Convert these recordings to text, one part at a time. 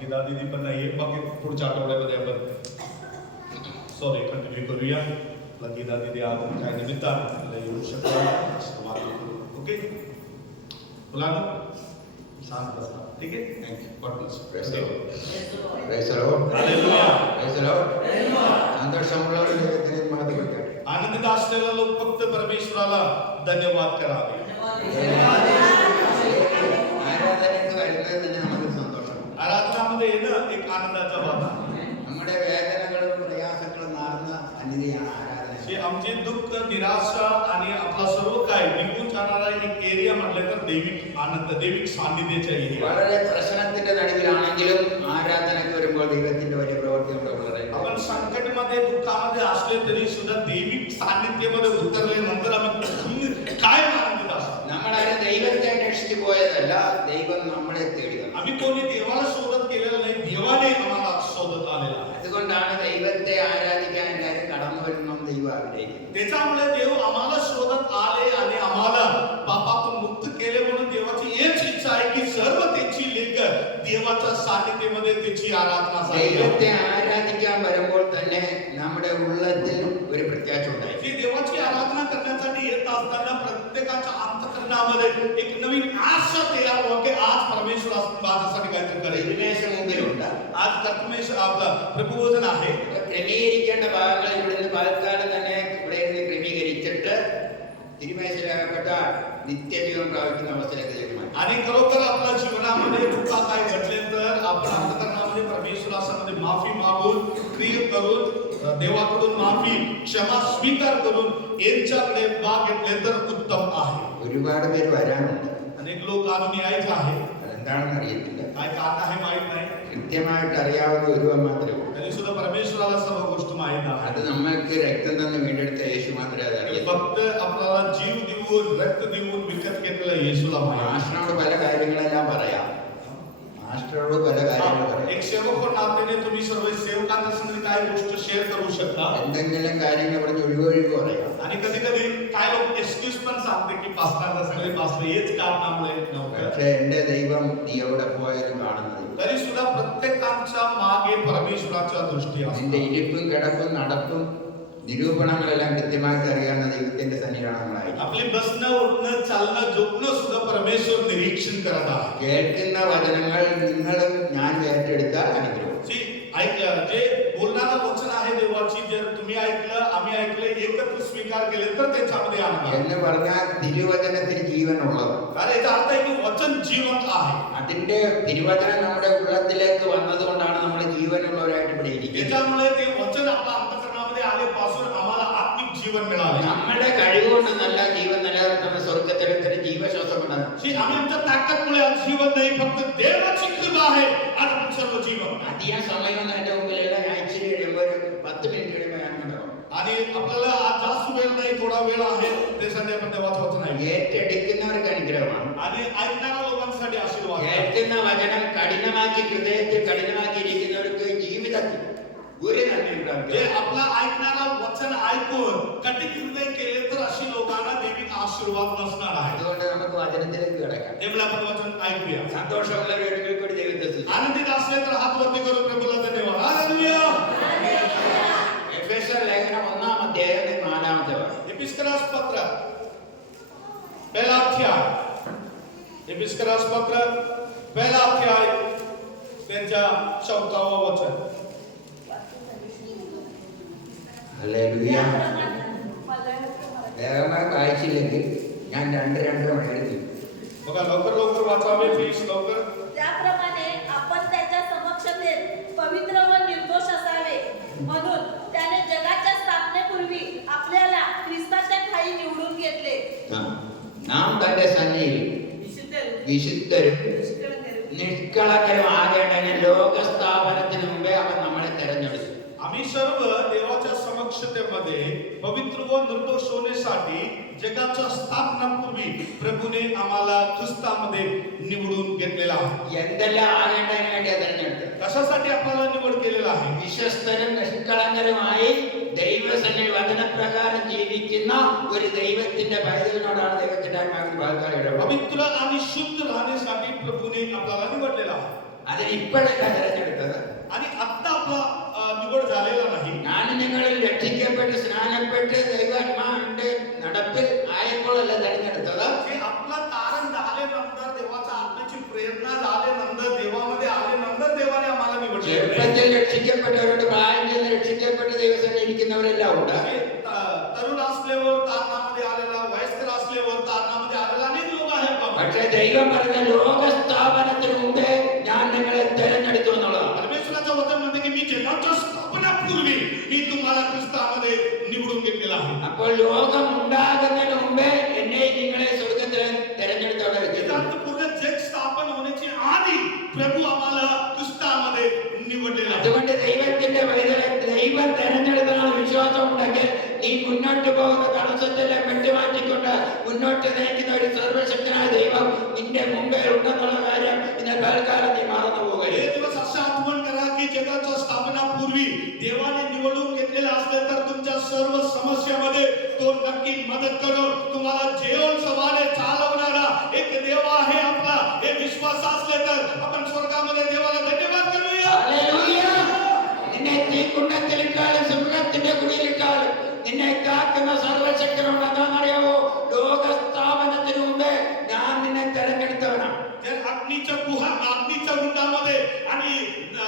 गीता दीदी पण नाहीये, बाकी पुढच्या आठवड्यामध्ये आपण कंटिन्यू करूया. गीता दीदी आज काय निमित्तानं येऊ शकतात. ओके मुलांनो शांत बसा. ठीक आहे. Thank you. God bless. Praise the Lord. Hallelujah. Praise the Lord. संतोषमुള്ളವರು ದೇವರಿಗೆ ಮಹಿಮೆ ಕೊಡಬೇಕು. आनंदित असलेला लोक फक्त परमेश्वराला धन्यवाद करावे. ആരാധനയ്ക്ക് വരുന്നത് തന്നെ നമുക്ക് സന്തോഷം. आराधनामध्ये येणं एक आनंदाचा वाता. നമ്മുടെ വേദനകളും പ്രയാസങ്ങളും മാറുന്ന സന്നിധിയാണ് ആരാധന. आमचे दुःख निराशा आणि आपला सर्व काय निघून जाणारा एक एरिया म्हटलं तर दैविक आनंद, दैविक सान्निध्याचा एरिया. വളരെ പ്രശ്നത്തിന്റെ നടുവിലാണെങ്കിലും ആരാധനയ്ക്ക് വരുമ്പോൾ ദൈവത്തിന്റെ വലിയ പ്രവൃത്തി നമ്മുടെ ഉള്ളത്. आपण संकटमध्ये दुःखामध्ये असले तरी सुद्धा दैविक सान्निध्यामध्ये उतरल्यानंतर आम्ही काय आनंदित असतो. നമ്മളാരും ദൈവത്തെ അന്വേഷിച്ചു പോയതല്ല, ദൈവം നമ്മളെ തേടി വന്നു. आम्ही कोणी देवाला शोधत केलेलं नाही, देवाने आम्हाला शोधत आलेला आहे. അതുകൊണ്ടാണ് ദൈവത്തെ ആരാധിക്കാൻ എല്ലാവരും കടന്നു വരുന്നത് ദൈവം ആഗ്രഹിക്കുന്നത്. त्याच्यामुळे देव आम्हाला शोधत आले आणि आम्हाला पापातून मुक्त केले म्हणून देवाची हेच इच्छा आहे की सर्व त्याची लेख देवाच्या सान्निध्यामध्ये त्याची आराधना ദൈവത്തെ ആരാധിക്കാൻ വരുമ്പോൾ തന്നെ നമ്മുടെ ഉള്ളത്തിൽ ഒരു പ്രത്യാശ ഉണ്ടായി. ही देवाची आराधना करण्यासाठी येत असताना प्रत्येकाच्या अंतःकरणामध्ये एक नवीन आशा तयार होते. आज परमेश्वर माझ्यासाठी काहीतरी करेल. ഉന്മേഷം മുമ്പിലുണ്ട്. आज परमेश्वर आपला प्रभुवचन आहे. ക്രമീകരിക്കേണ്ട ഭാഗങ്ങൾ ഇവിടുന്ന് പലക്കാലം തന്നെ ഇവിടെ നിന്ന് ക്രമീകരിച്ചിട്ട് തിരുമേശയിലാകപ്പെട്ട നിത്യജീവൻ പ്രാപിക്കുന്ന അവസ്ഥയിലേക്ക് തീരുമാനം. आणि खरोखर आपल्या जीवनामध्ये चुका काय घडले तर आपण अंतःकरणामध्ये परमेश्वरासमोर माफी मागून क्रिया करून देवाकडून माफी क्षमा स्वीकार करून यांच्याकडे भाग घेतले तर उत्तम आहे. ഒരുപാട് പേര് വരാനുണ്ട്. अनेक लोक अजून यायचे आहे. അതെന്താണെന്ന് അറിയത്തില്ല. काय कारण आहे माहित नाही. കൃത്യമായിട്ട് അറിയാവുന്ന ഒരുവൻ മാത്രമേ ഉള്ളൂ. तरी सुद्धा परमेश्वराला सर्व गोष्ट माहित आहे. അത് നമ്മൾക്ക് രക്തം തന്ന് വീണ്ടെടുത്ത യേശു മാത്രമേ അത് അറിയൂ. फक्त आपल्याला जीव देऊन रक्त देऊन विकत घेतलेला येशूला माहित. മാസ്റ്ററോട് പല കാര്യങ്ങളെല്ലാം പറയാം. मास्टरोड पहले കാര്യങ്ങൾ പറയാം. एक सेवक को नात्याने तुम्ही सर्व सेवकांच्या संगती काय गोष्ट शेअर करू शकता. എന്തെങ്കിലും കാര്യങ്ങൾ പറഞ്ഞ് ഒഴിവൊഴിവ് പറയാം. आणि कधी कधी काय लोक एक्सक्यूज पण सांगते की पास्टरला सगळे पास्टर हेच कारणामुळे नव्हतं. പക്ഷേ എൻ്റെ ദൈവം നീ എവിടെ പോയാലും കാണുന്നത്. तरी सुद्धा प्रत्येकांच्या मागे परमेश्वराच्या दृष्टी असते. നിന്റെ ഇരിപ്പും കിടപ്പും നടപ്പും निरूपणाങ്ങളെല്ലാം കൃത്യമായിട്ട് അറിയാവുന്ന ദൈവത്തിന്റെ സന്നിധിയാണ് നമ്മളായി. आपले बसणं उठणं चालणं झोपणं सुद्धा परमेश्वर निरीक्षण करत आहे. കേൾക്കുന്ന വചനങ്ങൾ നിങ്ങളും ഞാൻ ഏറ്റെടുത്താൽ അനുഗ്രഹം. जे बोलणारा वचन आहे देवाची जर तुम्ही ऐकलं आम्ही ऐकलं एकत्र स्वीकार केले तर त्याच्यामध्ये आनंद എന്ന് പറഞ്ഞാൽ തിരുവചനത്തിന് ജീവനുള്ളത്. कारण याचा अर्थ आहे की वचन जिवंत आहे. അതിന്റെ തിരുവചനം നമ്മുടെ ഉള്ളത്തിലേക്ക് വന്നതുകൊണ്ടാണ് നമ്മൾ ജീവനുള്ളവരായിട്ട് ഇവിടെ ഇരിക്കുന്നത്. त्याच्यामुळे ते वचन आपल्या अंतःकरणामध्ये आल्यापासून आम्हाला आत्मिक जीवन मिळाले. നമ്മുടെ കഴിവുകൊണ്ടൊന്നല്ല ജീവൻ നിലനിർത്തുന്ന സ്വർഗത്തിലെ ജീവശ്വാസം ഉണ്ടാകും. आम्ही आमच्या ताकदमुळे आज जीवन नाही फक्त देवाची कृपा आहे आज आपण सर्व जीवन. അധികം സമയമൊന്നും എന്റെ മുമ്പിലല്ല. ഞാൻ ഇച്ചിരി കഴിയുമ്പോൾ ഒരു 10 മിനിറ്റ് കഴിയുമ്പോൾ ഞാൻ ഉണ്ടാവും. आणि आपल्याला आज जास्त वेळ नाही थोडा वेळ आहे त्यासाठी आपण देवाचं वचन आहे. ഏറ്റെടുക്കുന്നവർക്ക് അനുഗ്രഹമാണ്. आणि ऐकणाऱ्या लोकांसाठी आशीर्वाद. കേൾക്കുന്ന വചനം കഠിനമാക്കി ഹൃദയത്തിൽ കഠിനമാക്കിയിരിക്കുന്നവർക്ക് ജീവിതത്തിൽ ഒരു നന്മയും जे പ്രാപിക്കും. आपला ऐकणारा वचन ऐकून कठीण हृदय केले तर अशी लोकांना दैविक आशीर्वाद नसणार आहे. അതുകൊണ്ട് നമുക്ക് വചനത്തിലേക്ക് കിടക്കാം. त्यामुळे आपण वचन ऐकूया. സന്തോഷമുള്ളവർ ഒരിക്കൽ കൂടി ദൈവത്തെ സ്തുതിക്കുന്നു. आनंदित असले तर हात वरती करून प्रभूला धन्यवाद. हालेलुया. എഫേസ്യർ ലേഖനം 1-ാം അധ്യായം 4-ാമത്തെ വാക്യം. एपिस्करास पत्र पहला अध्याय. एपिस्करास पत्र पहला अध्याय त्यांच्या 14वे वचन. ഹല്ലേലൂയ. വേഗമായി വായിച്ചില്ലെങ്കിൽ ഞാൻ 2 മണി എടുത്തു. बघा लवकर लवकर वाचावे प्लीज लवकर. त्याप्रमाणे आपण त्याच्या समक्षतेत पवित्र व निर्दोष असावे म्हणून त्याने जगाच्या स्थापनेपूर्वी आपल्याला ख्रिस्ताच्या ठायी निवडून घेतले. നാം തന്റെ സന്നിധിയിൽ വിശുദ്ധരും നിഷ്കളങ്കരും ആകേണ്ടതിന് ലോകസ്ഥാപനത്തിന് മുമ്പേ അവൻ നമ്മളെ തെരഞ്ഞെടുത്തു. आम्ही सर्व देवाच्या समक्षतेमध्ये पवित्र व निर्दोष होण्यासाठी जगाच्या स्थापनापूर्वी प्रभूने आम्हाला ख्रिस्तामध्ये निवडून घेतलेला आहे. എന്തെല്ലാം ആകേണ്ടതിന് വേണ്ടിയാണ് തെരഞ്ഞെടുത്തത്? कशासाठी आपल्याला निवड केलेला आहे? വിശ്വസ്തരും നിഷ്കളങ്കരുമായി ദൈവസന്നിധി വചനപ്രകാരം ജീവിക്കുന്ന ഒരു ദൈവത്തിന്റെ പൈതലിനോടാണ് ദൈവത്തിന്റെ ആത്മാവിൽ വാഗ്ദാനം. पवित्र आणि शुद्ध राहण्यासाठी प्रभूने आपल्याला निवडलेला आहे. അതിന് ഇപ്പോഴല്ല തെരഞ്ഞെടുത്തത്. आणि आत्ता आपला निवड झालेला नाही. ഞാൻ നിങ്ങളിൽ രക്ഷിക്കപ്പെട്ട് സ്നാനപ്പെട്ട് ദൈവാത്മാവിന്റെ നടപ്പിൽ ആയപ്പോഴല്ല തെരഞ്ഞെടുത്തത്. हे आपला तारण झाल्यानंतर देवाच्या आत्म्याची प्रेरणा झाल्यानंतर देवामध्ये आल्यानंतर देवाने आम्हाला निवडले. ചെറുപ്പത്തിൽ രക്ഷിക്കപ്പെട്ടവരോട് പ്രായം ചെന്ന് രക്ഷിക്കപ്പെട്ട് ദൈവസഭയിൽ ഇരിക്കുന്നവരെല്ലാം ഉണ്ട്. तरुण असल्यावर तारणामध्ये आलेला, वयस्कर असल्यावर तारणामध्ये आलेला अनेक लोक आहेत बाबा. പക്ഷേ ദൈവം പറഞ്ഞ ലോകസ്ഥാപനത്തിന് മുമ്പേ ഞാൻ നിങ്ങളെ തെരഞ്ഞെടുത്തു എന്നുള്ളതാണ്. परमेश्वराचं वचन म्हणते की मी जगाच्या स्थापनापूर्वी मी तुम्हाला ख्रिस्तामध्ये निवडून घेतलेला आहे. അപ്പോൾ ലോകം ഉണ്ടാകുന്നതിന് മുമ്പേ എന്നെ നിങ്ങളെ സ്വർഗ്ഗത്തിൽ തെരഞ്ഞെടുത്തവിടെ വെച്ചിട്ടുണ്ട്. याचा अर्थ पूर्ण जग स्थापन होण्याची आधी प्रभू आम्हाला ख्रिस्तामध्ये निवडलेला आहे. അതുകൊണ്ട് ദൈവത്തിന്റെ വൈതലെ ദൈവം തെരഞ്ഞെടുത്തതാണ് വിശ്വാസം ഉണ്ടെങ്കിൽ നീ മുന്നോട്ട് പോകുന്ന തടസ്സത്തെല്ലാം വെട്ടിമാറ്റിക്കൊണ്ട് മുന്നോട്ട് നയിക്കുന്ന ഒരു സർവശക്തനായ ദൈവം നിന്റെ മുമ്പേ ഉണ്ടെന്നുള്ള കാര്യം ഇന്ന് തൽക്കാലം നീ മറന്നു हे പോകരുത്. दिवस असं आठवण करा की जगाच्या स्थापनापूर्वी देवाने निवडून घेतलेला असले तर तुमच्या सर्व समस्यामध्ये तो नक्की मदत करून तुम्हाला जेवण सवारे चालवणारा एक देव आहे आपला. हे विश्वास असले तर आपण स्वर्गामध्ये देवाला धन्यवाद करूया. ഹല്ലേലൂയ. നിന്നെ തീക്കുണ്ടത്തിലിട്ടാലും സിംഹത്തിന്റെ കുടിയിലിട്ടാലും നിന്നെ കാക്കുന്ന സർവശക്തനുണ്ട്. എന്താണെന്നറിയാവോ? ലോകസ്ഥാപനത്തിന് മുമ്പേ ഞാൻ നിന്നെ തെരഞ്ഞെടുത്തവനാണ്. त्या अग्नीच्या गुंडामध्ये आणि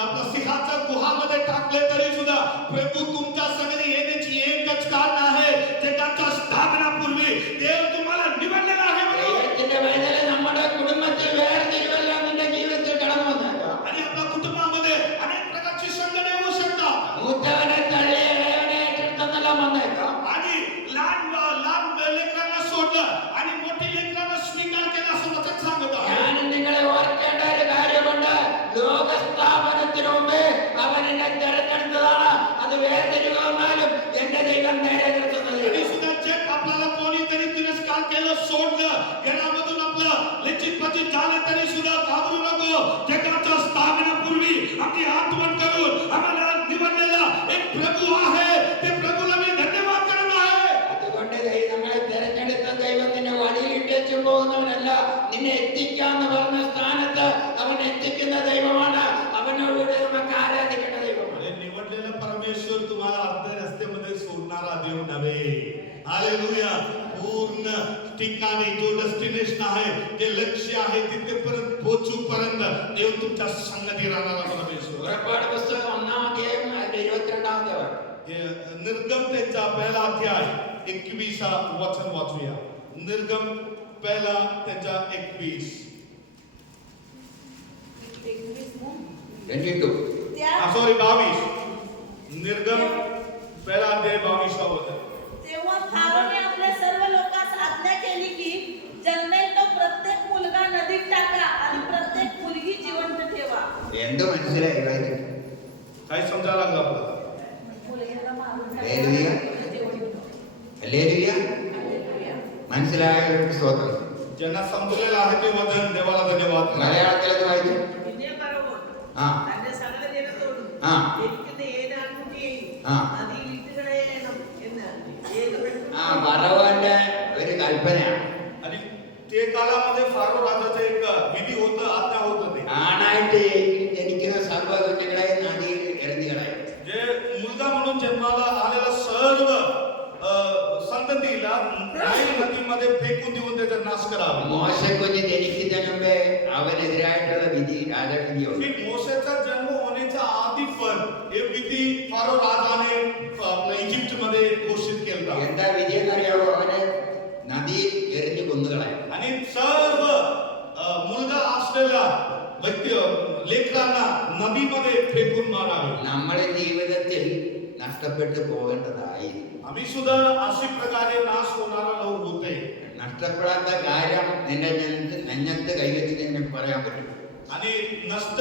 आपल्या सिंहाच्या गुहामध्ये टाकले तरी सुद्धा प्रभू तुमच्या सगळे येण्याची एकच कारण आहे. जगाच्या स्थापनापूर्वी देव तुम्हाला निवडलेला आहे म्हणून. ദൈവത്തിന്റെ വൈതലെ നമ്മുടെ കുടുംബത്തിൽ വേർതിരിവെല്ലാം നിന്റെ ജീവിതത്തിൽ കടന്നു വന്നേക്കാം. आणि आपल्या कुटुंबामध्ये अनेक प्रकारची संकटे येऊ शकतात. മൂത്തവനെ തള്ളി ഇളയവനെ ഏറ്റെടുത്തെന്നെല്ലാം വന്നേക്കാം. आणि लहान लेकरांना सोडलं आणि मोठी लेकरांना स्वीकार केला असं वचन सांगत आहे. ഞാൻ നിങ്ങളെ ഓർക്കേണ്ട ഒരു കാര്യമുണ്ട്. ലോകസ്ഥാപനത്തിന് മുമ്പേ അവൻ എന്നെ തെരഞ്ഞെടുത്തതാണ്. അത് വേർതിരിവ് വന്നാലും എന്റെ ദൈവം നേരെ നിർത്തുന്നത്. तरी सुद्धा जग आपल्याला कोणीतरी तिरस्कार केलं, सोडलं, घरामधून आपलं लिचित-पचित झालं तरी सुद्धा घाबरू नको. जगाच्या स्थापनापूर्वी आपली आठवण करून आम्हाला निवडलेला एक प्रभू आहे. ते प्रभूला मी धन्यवाद करत आहे. അതുകൊണ്ട് നമ്മളെ തെരഞ്ഞെടുത്ത ദൈവം നിന്നെ വഴിയിട്ടേച്ചു പോകുന്നവനല്ല. നിന്നെ എത്തിക്കാന്ന് പറഞ്ഞ സ്ഥാനത്ത് അവൻ എത്തിക്കുന്ന ദൈവമാണ്. അവനോടുകൂടി നമുക്ക് ആരാധിക്കേണ്ട ദൈവമാണ്. अरे निवडलेला परमेश्वर तुम्हाला अर्ध्या रस्त्यामध्ये सोडणारा देव नव्हे. हालेलुया. पूर्ण ठिकाणी जो डेस्टिनेशन आहे, जे लक्ष्य आहे तिथेपर्यंत पोहोचूपर्यंत देव तुमच्या संगती राहणारा परमेश्वर. പുറപ്പാട് പുസ്തകം 1-ാം അധ്യായം അതിന്റെ 22-ാമത്തെ വാക്യം. हे निर्गम त्यांचा पहिला अध्याय 21 वचन वाचूया. निर्गम पहिला त्यांचा 21. 22. सॉरी 22. निर्गम पहिला अध्याय 22 वचन. तेव्हा फारोने आपल्या सर्व लोकांस आज्ञा केली की जन्मेल तो प्रत्येक मुलगा नदीत टाका आणि प्रत्येक मुलगी जिवंत ठेवा. എന്ത് മനസ്സിലായി വായിച്ചിട്ട്? काय समजायला लागलं आपल्याला? मुलग्याला मारून ഹല്ലേലൂയ. जिवंत. ഹല്ലേലൂയ. മനസ്സിലായവർക്ക് സ്തോത്രം. ज्यांना समजलेलं आहे ते वचन देवाला धन्यवाद. മലയാളത്തിലത് വായിച്ചു. പിന്നെ പറവോൻ ആ തന്റെ സകല ജനത്തോടും ആ. എനിക്കുന്ന ഏത് ആൺകുട്ടിയെയും ആ. നദിയിൽ ഇട്ടുകളയണം എന്ന് ഏത് പെൺകുട്ടിയും ആ ഫറവോന്റെ ഒരു കൽപ്പനയാണ്. आणि ते काळामध्ये फारो राजाचं एक विधी होतं, आज्ञा होतं ते. ആണായിട്ട് ജനിക്കുന്ന സർവ്വ കുഞ്ഞുങ്ങളെ നദിയിൽ എറിഞ്ഞു കളയും. जे मुलगा म्हणून जन्माला आलेला सर्व संततीला नाईल नदीमध्ये फेकून देऊन त्याचा नाश करावा. മോശക്കുഞ്ഞ് ജനിക്കുന്നതിന് മുമ്പേ അവനെതിരായിട്ടുള്ള വിധി രാജവിധിയുണ്ട്. ही मोसेचा जन्म होण्याच्या आधी पण हे विधी फारो राजाने इजिप्तमध्ये घोषित केला. എന്താ വിധി എന്നറിയാവോ? അവനെ നദിയിൽ എറിഞ്ഞു കൊന്നുകളയും. आणि सर्व मुलगा असलेला व्यक्ती लेकरांना नदीमध्ये फेकून मारावे. നമ്മുടെ ജീവിതത്തിൽ നഷ്ടപ്പെട്ടു പോകേണ്ടതായി. आम्ही सुद्धा अशी प्रकारे नाश होणारा लोक होते. നഷ്ടപ്പെടാത്ത കാര്യം നിന്റെ നെഞ്ഞത്ത് കൈവച്ചിട്ട് എനിക്ക് പറയാൻ പറ്റും. आणि नष्ट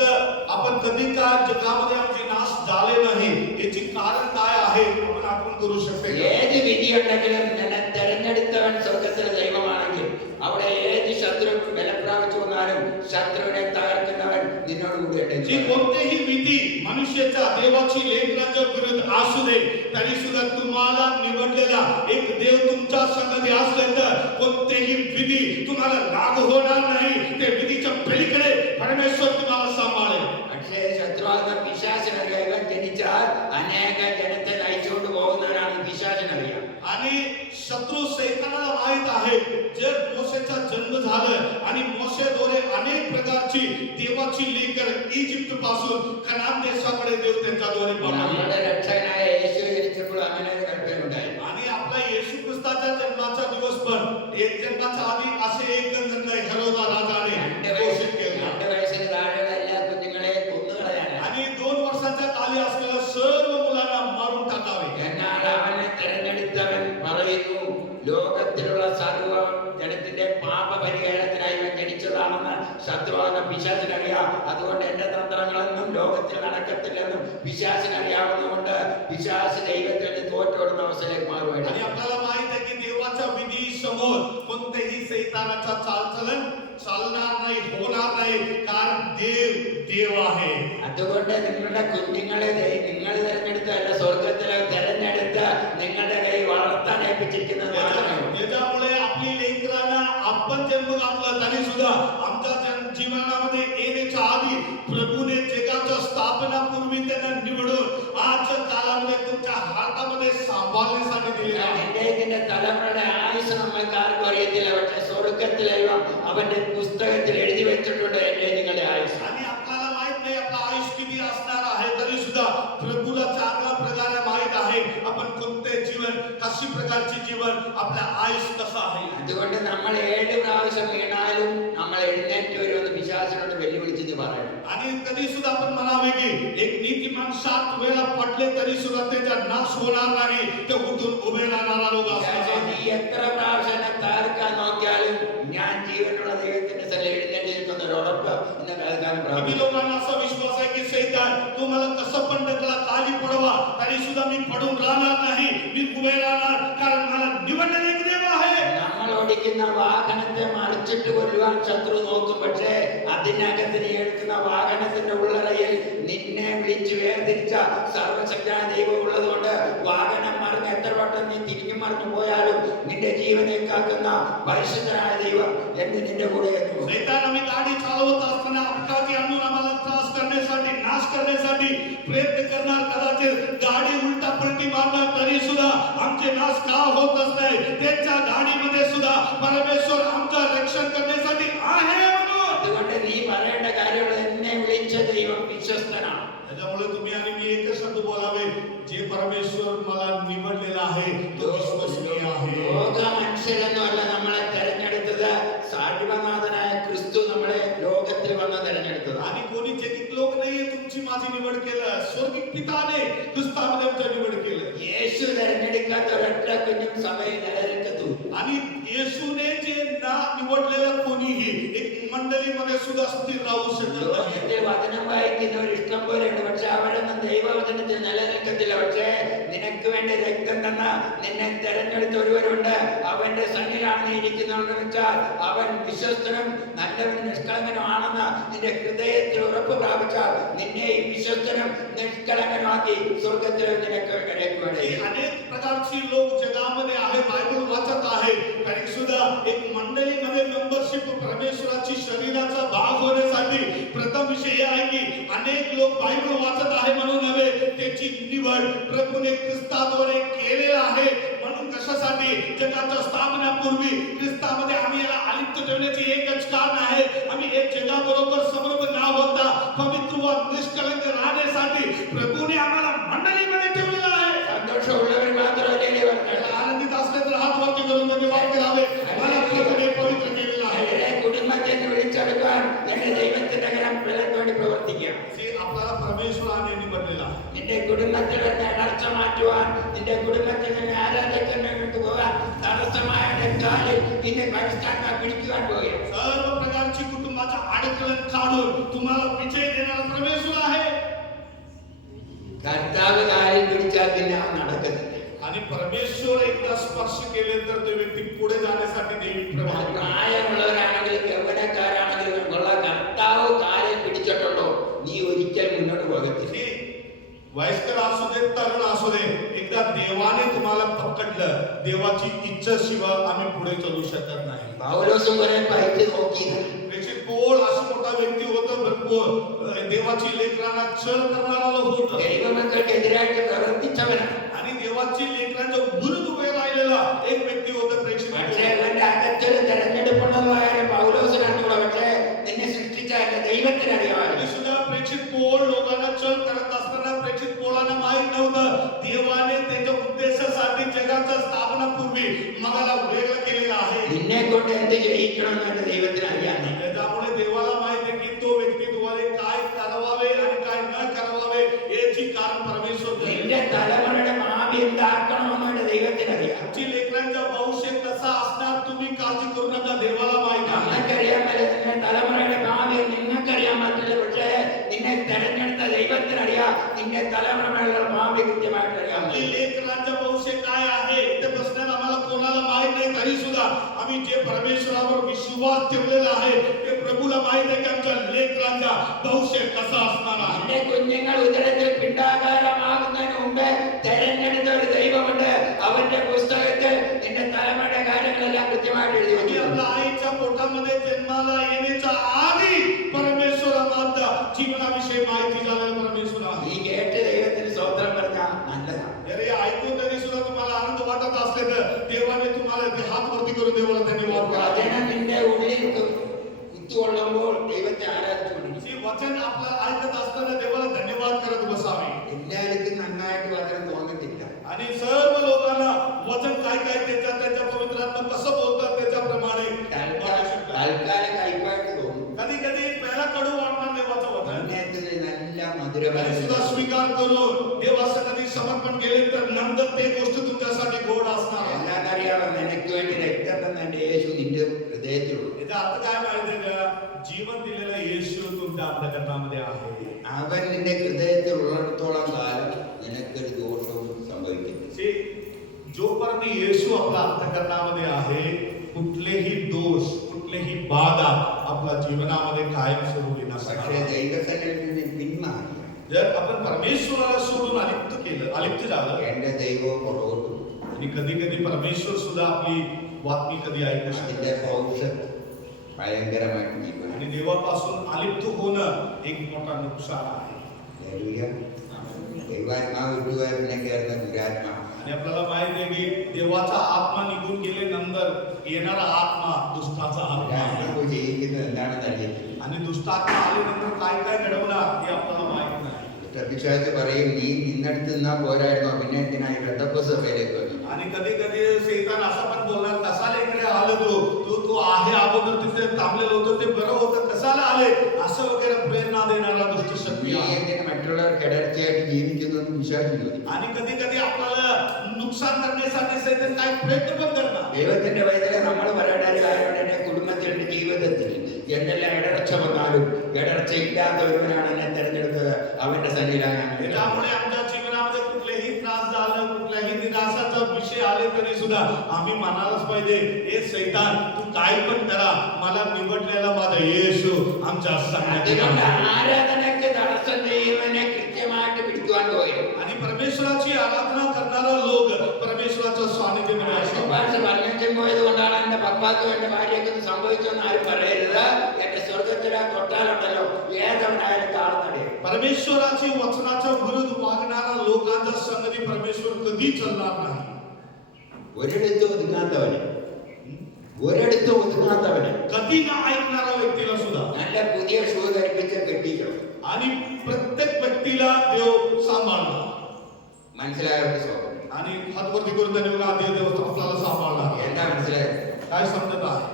आपण कधी का जगामध्ये आमचे नाश झाले नाही याची कारण काय आहे आपण आठवण करू शकते. ഏത് വിധിയുണ്ടെങ്കിലും നിന്നെ തെരഞ്ഞെടുത്തവൻ സ്വർഗത്തിലെ ദൈവമാണെങ്കിൽ അവിടെ ഏത് ശത്രു ബലപ്രാപിച്ചു വന്നാലും ശത്രുവിനെ തകർക്കുന്നവൻ നിന്നോട് जी കൂടെ कोणतेही विधी मनुष्याच्या देवाची लेकरांच्या विरुद्ध असू दे तरी सुद्धा तुम्हाला निवडलेला एक देव तुमच्या संगती असले तर कोणतेही विधी तुम्हाला लागू होणार नाही. ते विधीच्या पलीकडे परमेश्वर तुम्हाला सांभाळेल. ശത്രുവാകുന്ന പിശാചിനറിയാം ഇവൻ ജനിച്ചാൽ അനേക ജനത്തെ നയിച്ചുകൊണ്ട് പോകുന്നവരാണ് പിശാചിനറിയാം. आणि शत्रू सैतानाला माहित आहे जर मोशेचा जन्म झाला आणि मोशेद्वारे अनेक प्रकारची देवाची लेकर इजिप्त पासून कनान देशाकडे देव त्यांच्याद्वारे पाठवले. നമ്മുടെ രക്ഷകനായ യേശു ജനിച്ചപ്പോൾ അങ്ങനെ ഒരു കൽപ്പനയുണ്ടായി. आणि आपला येशू ख्रिस्ताच्या जन्माचा दिवस पण एक जन्माच्या आधी असे एक निर्णय हेरोदा राजाने घोषित केला. 2 വയസ്സിന് താഴെയുള്ള എല്ലാ കുഞ്ഞുങ്ങളെയും കൊന്നുകളയാനാണ്. आणि 2 वर्षाच्या खाली असलेल्या सर्व मुलांना मारून टाकावे. എന്നാൽ അവനെ തിരഞ്ഞെടുത്തവൻ പറയുന്നു ലോകത്തിലുള്ള സർവ്വ ജനത്തിന്റെ പാപപരിഹാരത്തിനായി ഇവൻ ജനിച്ചതാണെന്ന് ശത്രുവാകുന്ന പിശാചിനറിയാം. അതുകൊണ്ട് എന്റെ തന്ത്രങ്ങളൊന്നും ലോകത്തിൽ നടക്കത്തില്ലെന്നും പിശാചിനറിയാവുന്നതുകൊണ്ട് പിശാച് ദൈവത്തിൽ നിന്ന് തോറ്റോടുന്ന അവസ്ഥയിലേക്ക് आणि മാറുവായിരുന്നു. आपल्याला माहित आहे की देवाच्या विधी समोर कोणतेही सैतानाचा चालचलन चालणार नाही, होणार नाही, कारण देव देव आहे. അതുകൊണ്ട് നിങ്ങളുടെ കുഞ്ഞുങ്ങളെ നിങ്ങൾ തിരഞ്ഞെടുത്തല്ല, സ്വർഗത്തിലെ തിരഞ്ഞെടുത്ത് നിങ്ങളുടെ കൈ വളർത്താൻ ഏൽപ്പിച്ചിരിക്കുന്നത് മാത്രമേ ഉള്ളൂ. त्याच्यामुळे आपली लेकरांना आपण जन्म घातला तरी सुद्धा आमच्या जीवनामध्ये येण्याच्या आधी प्रभूने जगाच्या स्थापनापूर्वी त्यांना निवडून आजच्या काळामध्ये तुमच्या हातामध्ये सांभाळण्यासाठी दिले आहे. ഇതിന്റെ തലമുറയുടെ ആയുസ് നമ്മൾക്ക് ആർക്കും അറിയത്തില്ല. പക്ഷെ സ്വർഗത്തിലെ അവന്റെ പുസ്തകത്തിൽ എഴുതി വെച്ചിട്ടുണ്ട് എന്റെ നിങ്ങളുടെ ആയുസ്. आणि आपल्याला माहित नाही आपलं आयुष्य किती असणार आहे, तरी सुद्धा प्रभूला चांगल्या प्रकारे माहित आहे आपण कोणते जीवन, कशी प्रकारची जीवन, आपल्या आयुष्य कसं आहे. അതുകൊണ്ട് നമ്മൾ 7 പ്രാവശ്യം വീണാലും നമ്മൾ എഴുന്നേറ്റ് വരുമെന്ന് പിശാചിനോട് വെല്ലുവിളിച്ചത് പറയണം. आणि कधी सुद्धा आपण म्हणावे की एक नीतिमान 7 वेळा पडले तरी सुद्धा त्याचा नाश होणार नाही, ते उठून उभे राहणारा लोक असतात. നീ എത്ര പ്രാവശ്യം എന്നെ തകർക്കാൻ നോക്കിയാലും ഞാൻ ജീവനുള്ള ദൈവത്തിന്റെ സ്ഥലം എഴുന്നേറ്റ് നിൽക്കുന്ന ഒരു ഉറപ്പ് ഇന്ന് കേൾക്കാൻ किती പ്രാപിക്കും. लोकांना असा विश्वास आहे की सैतान तू मला कसं पण ढकला, खाली पडवा, तरी सुद्धा मी पडून राहणार नाही, मी उभे राहणार, कारण मला निवडलेले एक देव आहे. നമ്മൾ ഓടിക്കുന്ന വാഹനത്തെ മറിച്ചിട്ട് കൊല്ലുവാൻ ശത്രു നോക്കും. പക്ഷേ അതിനകത്ത് നീ എടുക്കുന്ന വാഹനത്തിന്റെ ഉള്ളറയിൽ നിന്നെ വിളിച്ച് വേർതിരിച്ച സർവശക്തനായ ദൈവം ഉള്ളതുകൊണ്ട് വാഹനം മറിഞ്ഞ് എത്ര വട്ടം നീ തിരിഞ്ഞു മറിഞ്ഞു പോയാലും നിന്റെ ജീവനെ കാക്കുന്ന പരിശുദ്ധനായ ദൈവം എന്ന് നിന്റെ കൂടെ എത്തും. सैतान आम्ही गाडी चालवत असताना अपघाती आणून आम्हाला त्रास करण्यासाठी, नाश करण्यासाठी प्रयत्न करणार. कदाचित गाडी उलटा पलटी मारणार, तरी सुद्धा आमचे नाश का होतच नाही. त्यांच्या गाडीमध्ये सुद्धा परमेश्वर आमचं रक्षण करण्यासाठी आहे म्हणून. അതുകൊണ്ട് നീ പറയേണ്ട കാര്യങ്ങൾ എന്നെ വിളിച്ച ദൈവം വിശ്വസ്തനാണ്. त्याच्यामुळे तुम्ही आणि मी एकच शब्द बोलावे, जे परमेश्वर मला निवडलेला आहे तो विश्वसनीय आहे. ലോക മനുഷ്യരെന്നല്ല നമ്മളെ തെരഞ്ഞെടുത്തത്, സാർവനാഥനായ ക്രിസ്തു നമ്മളെ ലോകത്തിൽ വന്ന് തെരഞ്ഞെടുത്തത്. आणि कोणी जगित लोक नाहीये तुमची माझी निवड केलं, स्वर्गिक पिताने ख्रिस्तामध्ये आमचं निवड केलं. യേശു തെരഞ്ഞെടുക്കാത്ത ഒരൊറ്റ കുഞ്ഞും സഭയിൽ നിലനിൽക്കത്തു. आणि येशूने जे ना निवडलेलं कोणीही एक मंडळीमध्ये सुद्धा स्थिर राहू शकत नाही. ലോകത്തിൽ വചനം വായിക്കുന്നവർ ഇഷ്ടം പോലെയുണ്ട്, പക്ഷെ അവരൊന്നും ദൈവവചനത്തിൽ നിലനിൽക്കത്തില്ല. പക്ഷേ നിനക്ക് വേണ്ടി രക്തം തന്ന നിന്നെ തെരഞ്ഞെടുത്ത ഒരുവരുണ്ട്, അവന്റെ സന്നിധിയിലാണ് നീ ഇരിക്കുന്നതെന്ന് വെച്ചാൽ അവൻ വിശ്വസ്തനും നല്ലവനും നിഷ്കളങ്കനുമാണെന്ന് നിന്റെ ഹൃദയത്തിൽ ഉറപ്പ് പ്രാപിച്ചാൽ നിന്നെ ഈ വിശ്വസ്തനും निष्कलंकनाकी स्वर्गातील निनक करेक्ट अनेक प्रकारची लोक जगामध्ये आहे, बायबल वाचत आहे, तरी सुद्धा एक मंडळीमध्ये मेंबरशिप परमेश्वराची शरीराचा भाग होण्यासाठी प्रथम विषय हे आहे की अनेक लोक बायबल वाचत आहे म्हणून नव्हे, त्याची निवड प्रभूने ख्रिस्ताद्वारे केलेला आहे. म्हणून कशासाठी? जगाच्या स्थापनापूर्वी ख्रिस्तामध्ये आम्ही याला आलिप्त ठेवण्याचे एकच कारण आहे, आम्ही एक जगाबरोबर समर्थ न होता पवित्र व निष्कलंक राहण्यासाठी प्रभूने आम्हाला मंडळीमध्ये ठेवलेला आहे. संतोषउള്ളവർ മാത്രമല്ലേ आनंदित असले तर हात वरती करून धन्यवाद करावे. मला प्रभूने पवित्र केलेला आहे. കുടുംബത്തെ വിളിച്ചെടുക്കാൻ എന്റെ ദൈവത്തിന്റെ കരം പിള്ളേർക്ക് വേണ്ടി പ്രവർത്തിക്കുക. आपल्याला परमेश्वराने निवडलेला आहे. നിന്റെ കുടുംബത്തിൽ വരുന്ന ഇടർച്ച മാറ്റുവാൻ, നിന്റെ കുടുംബത്തിൽ നിന്ന് ആരാധനയ്ക്ക് പോകാൻ തടസ്സമായ കാലിൽ ഇന്ന് പരിഷ്കാരം പിടിക്കുവാൻ പോവുകയാണ്. सर्व प्रकारची कुटुंबाचा अडकलन काढून तुम्हाला विजय देणारा परमेश्वर आहे. കർത്താവ് കാലിൽ പിടിച്ചാൽ പിന്നെ അവൻ നടക്കുന്നില്ല. आणि परमेश्वर एकदा स्पर्श केले तर ते व्यक्ती पुढे जाण्यासाठी देवी प्रभाव. പ്രായമുള്ളവരാണെങ്കിലും യൗവനക്കാരാണെങ്കിലും ഉള്ള കർത്താവ് കാലിൽ പിടിച്ചിട്ടുണ്ടോ നീ ഒരിക്കൽ മുന്നോട്ട് പോകത്തില്ല. वयस्कर असू दे, तरुण असू दे, एकदा देवाने तुम्हाला पकडलं, देवाची इच्छा शिवाय आम्ही पुढे चालू शकत नाही. പൗലോസും കുറെ പൈറ്റ് നോക്കിയത്. प्रेषित पोळ असा मोठा व्यक्ती होता, देवाची लेकरांना छळ करणारा होता ദൈവമക്കൾക്കെതിരായിട്ട് പ്രവർത്തിച്ചവനാണ്. आणि देवाची लेकरांच्या विरुद्ध उभे राहिलेला एक व्यक्ती होता प्रेषित പക്ഷേ पोळ. അവന്റെ അകത്തൊരു തെരഞ്ഞെടുപ്പുള്ളതായ പൗലോസിന് അറിഞ്ഞൂടാ. പക്ഷേ നിന്നെ സൃഷ്ടിച്ച എന്റെ ദൈവത്തിന് അറിയാമായിരുന്നു. आणि सुद्धा प्रेषित पोळ लोकांना छळ करत असताना प्रेषित पोळांना माहित नव्हतं देवाने त्याच्या उद्देशासाठी जगाच्या स्थापनापूर्वी मगाला वेगळं केलेलं आहे. നിന്നെ കൊണ്ട് എന്ത് ജയിക്കണമെന്ന് എന്റെ ദൈവത്തിന് അറിയാം. त्यामुळे देवाला माहित आहे की तो व्यक्ती तुम्हाला काय करावे आणि काय न करावे याची कारण परमेश्वर देतो. നിന്റെ തലമുറയുടെ ഭാവി എന്താക്കണമെന്ന് എന്റെ ദൈവത്തിന് അറിയാം. तुमची लेकरांचा भविष्य कसा असणार तुम्ही काळजी करू नका, देवाला माहित आहे. നമുക്കറിയാൻ പറ്റില്ല, നിന്റെ തലമുറയുടെ ഭാവി നിങ്ങൾക്കറിയാൻ പറ്റില്ല. പക്ഷേ നിന്നെ തെരഞ്ഞെടുത്ത ദൈവത്തിന് അറിയാം. നിന്റെ തലമുറയുടെ ഭാവി കൃത്യമായിട്ട് അറിയാം. आपली लेकरांचं भविष्य काय आहे ते बसणार आम्हाला कोणाला माहित नाही, तरी सुद्धा आम्ही जे परमेश्वरावर विश्वास ठेवलेला आहे ते प्रभूला माहित आहे की आमच्या लेकरांचा भविष्य कसा असणार आहे. നിന്റെ കുഞ്ഞുങ്ങൾ ഉദരത്തിൽ പിണ്ടാകാരമാകുന്നതിന് മുമ്പേ തെരഞ്ഞെടുത്ത ഒരു ദൈവമുണ്ട്. അവന്റെ പുസ്തകത്തിൽ നിന്റെ തലമുറയുടെ കാര്യങ്ങളെല്ലാം കൃത്യമായിട്ട് എഴുതി आणि വെച്ചിട്ടുണ്ട്. आपल्या आईच्या पोटामध्ये जन्माला येण्याच्या आधी परमेश्वराचा जीवनाविषयी माहिती झालेला परमेश्वर आहे. ഈ കേട്ട് ദൈവത്തിന് സ്തോത്രം പറഞ്ഞാൽ നല്ലതാണ്. अरे ऐकून तरी सुद्धा तुम्हाला आनंद वाटत असले तर देवाने तुम्हाला ते हात वरती करून देवाला धन्यवाद करा. വചനം നിന്റെ ഉള്ളിൽ കുത്തുകൊള്ളുമ്പോൾ ദൈവത്തെ ആരാധിച്ചുകൊണ്ടിരിക്കും. हे वचन आपल्याला ऐकत असताना देवाला धन्यवाद करत बसावे. എല്ലാവർക്കും നന്നായിട്ട് വചനം തോന്നത്തില്ല. आणि सर्व लोकांना वचन काय काय त्याच्या पवित्रात्मा कसं बोलतात त्याच्याप्रमाणे തൽക്കാലം കൈപ്പായിട്ട് തോന്നും. कधी कधी पहिला कडू वाटणार देवाचं वचन അന്നേരത്തിന് നല്ല तरी മധുരമായി सुद्धा स्वीकार करून देवाचं कधी समर्पण केले तर नंतर ते गोष्ट तुमच्यासाठी गोड असणार आहे. എന്നാന്നറിയാമോ, നിനക്ക് വേണ്ടി രക്തം തന്ന എന്റെ യേശു നിന്റെ ഹൃദയത്തിലുള്ളൂ. याचा अर्थ काय माहितीये का, जीवन दिलेला येशू तुमच्या अंतःकरणामध्ये आहे. അവൻ നിന്റെ ഹൃദയത്തിൽ ഉള്ളിടത്തോളം കാലം നിനക്കൊരു ദോഷവും സംഭവിക്കില്ല. See, जोपर्यंत येशू आपल्या अंतःकरणामध्ये आहे कुठलेही दोष कुठलेही बाधा आपल्या जीवनामध्ये कायमस्वरूपी പക്ഷേ नसणार. ദൈവസന്നിധിയിൽ നിന്ന് പിന്മാറി जर आपण परमेश्वराला सोडून अलिप्त झालं എന്റെ ദൈവവും പുറകോട്ടും आणि कधी कधी परमेश्वर सुद्धा आपली बातमी कधी ऐकू അതിന്റെ शकतो. ഭൗഷ്യം ഭയങ്കരമായിട്ട് നീങ്ങും. आणि देवापासून अलिप्त होणं एक मोठा नुकसान आहे. ഹല്ലേലൂയ. ദൈവാത്മാവ് വിട്ടുപോയതിനെ കയറുന്ന ദുരാത്മാ. आणि आपल्याला माहित आहे की देवाचा आत्मा निघून गेल्यानंतर येणारा आत्मा दुष्टाचा आत्मा आहे. ദുരാത്മാവ് ചെയ്യിക്കുന്നത് എന്താണെന്ന് അറിയത്തില്ല. आणि दुष्टात्मा आल्यानंतर काय काय घडवणार हे आपल्याला माहित नाही. പിശാച് പറയും, നീ നിന്നടുത്ത് നിന്നാ പോരായിരുന്നോ, പിന്നെ എന്തിനായി പെന്തക്കോസ്ത് സഭയിലേക്ക് വന്നു? आणि कधी कधी सैतान असा पण बोलणार, कसाला इकडे आलं तू आहे अगोदर तिथे थांबलेलं होतं ते बरं होतं, कसाला आले असं वगैरे प्रेरणा देणारा दुष्ट शक्ती നീ आहे. എന്തിനു മറ്റുള്ളവർക്ക് ഇടർച്ചയായിട്ട് ജീവിക്കുന്നത് വിശ്വാസിക്കുന്നു. आणि कधी कधी आपल्याला नुकसान करण्यासाठी सैतान काय प्रयत्न पण करणार. ദൈവത്തിന്റെ വൈദ്യുതി നമ്മൾ പറയേണ്ട ഒരു കാര്യമാണ്, എന്റെ കുടുംബത്തിൽ എന്റെ ജീവിതത്തിൽ എന്തെല്ലാം ഇടർച്ച വന്നാലും ഇടർച്ച ഇല്ലാത്ത ഒരുവനാണ് എന്നെ തെരഞ്ഞെടുത്തത്. അവന്റെ സന്നിധിയിലാണ് ഞാൻ നിൽക്കുന്നത്. त्यामुळे आमच्या जीवनामध्ये कुठलेही त्रास झालं कुठल्याही निराशाचा विषय आले तरी सुद्धा आम्ही म्हणायलाच पाहिजे, हे सैतान तू काय पण करा, मला निवडलेला माझा येशू आमच्या അതുകൊണ്ട് संघात. ആരാധനയ്ക്ക് തടസ്സം ചെയ്യുന്നതിനെ കൃത്യമായിട്ട് പിടിക്കുവാൻ പോയി. आणि परमेश्वराची आराधना करणारा लोक परमेश्वराच्या सानिध्यामध्ये असतात. ശുപാർശ പറഞ്ഞും പോയത് കൊണ്ടാണ് എന്റെ പപ്പാക്കും എന്റെ ഭാര്യയ്ക്കൊന്നും സംഭവിച്ചെന്ന് ആരും പറയരുത്. എന്റെ സ്വർഗത്തിലെ തൊട്ടാലുണ്ടല്ലോ ഏതവനായാലും താഴ്ന്നടയും. परमेश्वराची वचनाच्या विरुद्ध वागणारा लोकांच्या संगती परमेश्वर कधी चालणार नाही. ഒരിടത്തും ഒതുങ്ങാത്തവന് कधी ना ऐकणारा व्यक्तीला सुद्धा നല്ല പുതിയ ഷൂ ധരിപ്പിച്ച് കെട്ടിക്കണം. आणि प्रत्येक व्यक्तीला देव सांभाळणार. മനസ്സിലായവർക്ക് സ്വാഗതം. आणि हातवरती करून त्यांनी बघा, देव आपल्याला सांभाळणार. എന്താ മനസ്സിലായത്? काय समजत आहे?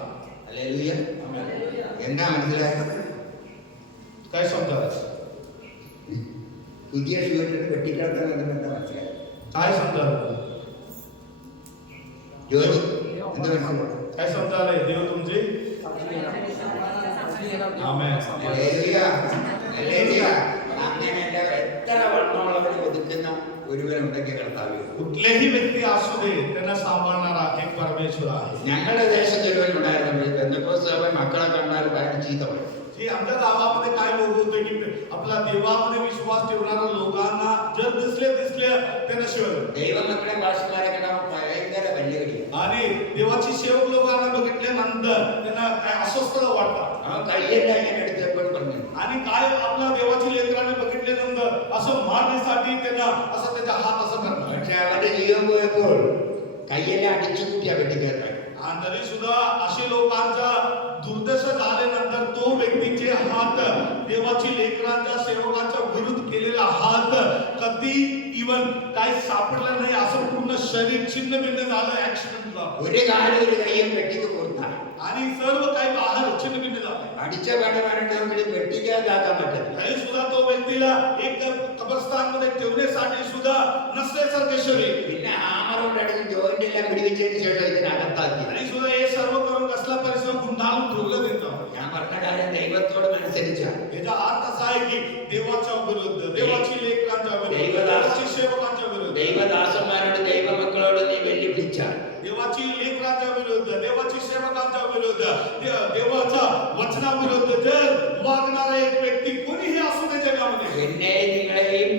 ഹല്ലേലൂയ. എന്താ മനസ്സിലായത്? काय समजत? പുതിയ ഷൂ ഇട്ടിട്ട് കെട്ടിക്കിടക്കാൻ എന്താ മനസ്സിലായത്? काय समजत? ജോലി എന്താ മനസ്സിലായത്? काय समजायला देव तुमचे आमेन. ഹല്ലേലൂയ. ഹല്ലേലൂയ. അങ്ങനെയല്ല, എത്ര വണ്ണമുള്ളവരെ ഒതുക്കുന്ന ഒരുവനുണ്ടെങ്കിൽ കർത്താവേ. कुठलेही व्यक्ती असू दे त्यांना सांभाळणारा एक परमेश्वर आहे. ഞങ്ങളുടെ ദേശത്ത് ഒരുവനുണ്ടായിരുന്നു, പെന്തക്കോസ്ത് സഭ മക്കളെ കണ്ടാൽ ഭയങ്കര ചീത്ത പറയും. की आमच्या गावामध्ये काय लोक होते की आपला देवामध्ये विश्वास ठेवणाऱ्या लोकांना जर दिसले त्यांना शिवाय ദൈവമക്കളെ ഭാഷമാരെ കണ്ടാൽ ഭയങ്കര വെല്ലുവിളിയാണ്. आणि देवाची सेवक लोकांना बघितल्यानंतर त्यांना त्यांना काय अस्वस्थता वाटतात അവൻ കയ്യെല്ലാം ഇങ്ങനെ എടുത്തപ്പോൾ പറഞ്ഞു आणि काय आपल्या देवाची लेकराने बघितल्यानंतर असं मारण्यासाठी त्यांना असं त्याचा हात असं करणार പക്ഷെ അവന്റെ ജീവൻ പോയപ്പോൾ കയ്യെല്ലാം അടിച്ചു കൂട്ടിയാ വെട്ടിക്കയറാൻ आणि तरी सुद्धा असे लोकांचा दुर्दशा झाल्यानंतर तो व्यक्तीचे हात देवाची लेकरांच्या सेवकांच्या विरुद्ध केलेला हात कधी इवन काय सापडलं नाही असं पूर्ण शरीर छिन्न भिन्न झालं ऍक्सिडेंटला ഒരു കാലും ഒരു കയ്യും വെട്ടിക്ക് കൊടുത്താൽ आणि सर्व काही बाहेर छिन्न भिन्न झालं അടിച്ച പടമായിട്ട് നമുക്ക് വെട്ടിക്കാതാക്കാൻ പറ്റില്ല तरी सुद्धा तो व्यक्तीला एक कब्रस्तान मध्ये ठेवण्यासाठी सुद्धा नसल्यासारखे शरीर പിന്നെ ഹാമർ കൊണ്ട് അടിച്ച് ജോയിന്റ് എല്ലാം പിടിവെച്ചതിന് ശേഷം ഇതിനകത്താക്കി आणि सुद्धा हे सर्व करून कसला परिश्रम गुंडाळून ठेवलं त्यांचं ഞാൻ പറഞ്ഞ കാര്യം ദൈവത്തോട് അനുസരിച്ചാണ് याचा अर्थ असा आहे की देवाच्या विरुद्ध देवाची लेकरांच्या विरुद्ध देवाची सेवकांच्या विरुद्ध ദൈവദാസന്മാരോട് ദൈവമക്കളോട് നീ വെല്ലുവിളിച്ചാൽ देवाची लेकरांच्या विरुद्ध देवाची सेवकांच्या विरुद्ध देवाच्या वचनाविरुद्ध जर वागणारा एक व्यक्ती कोणीही असू दे जगामध्ये എന്നെയും നിങ്ങളെയും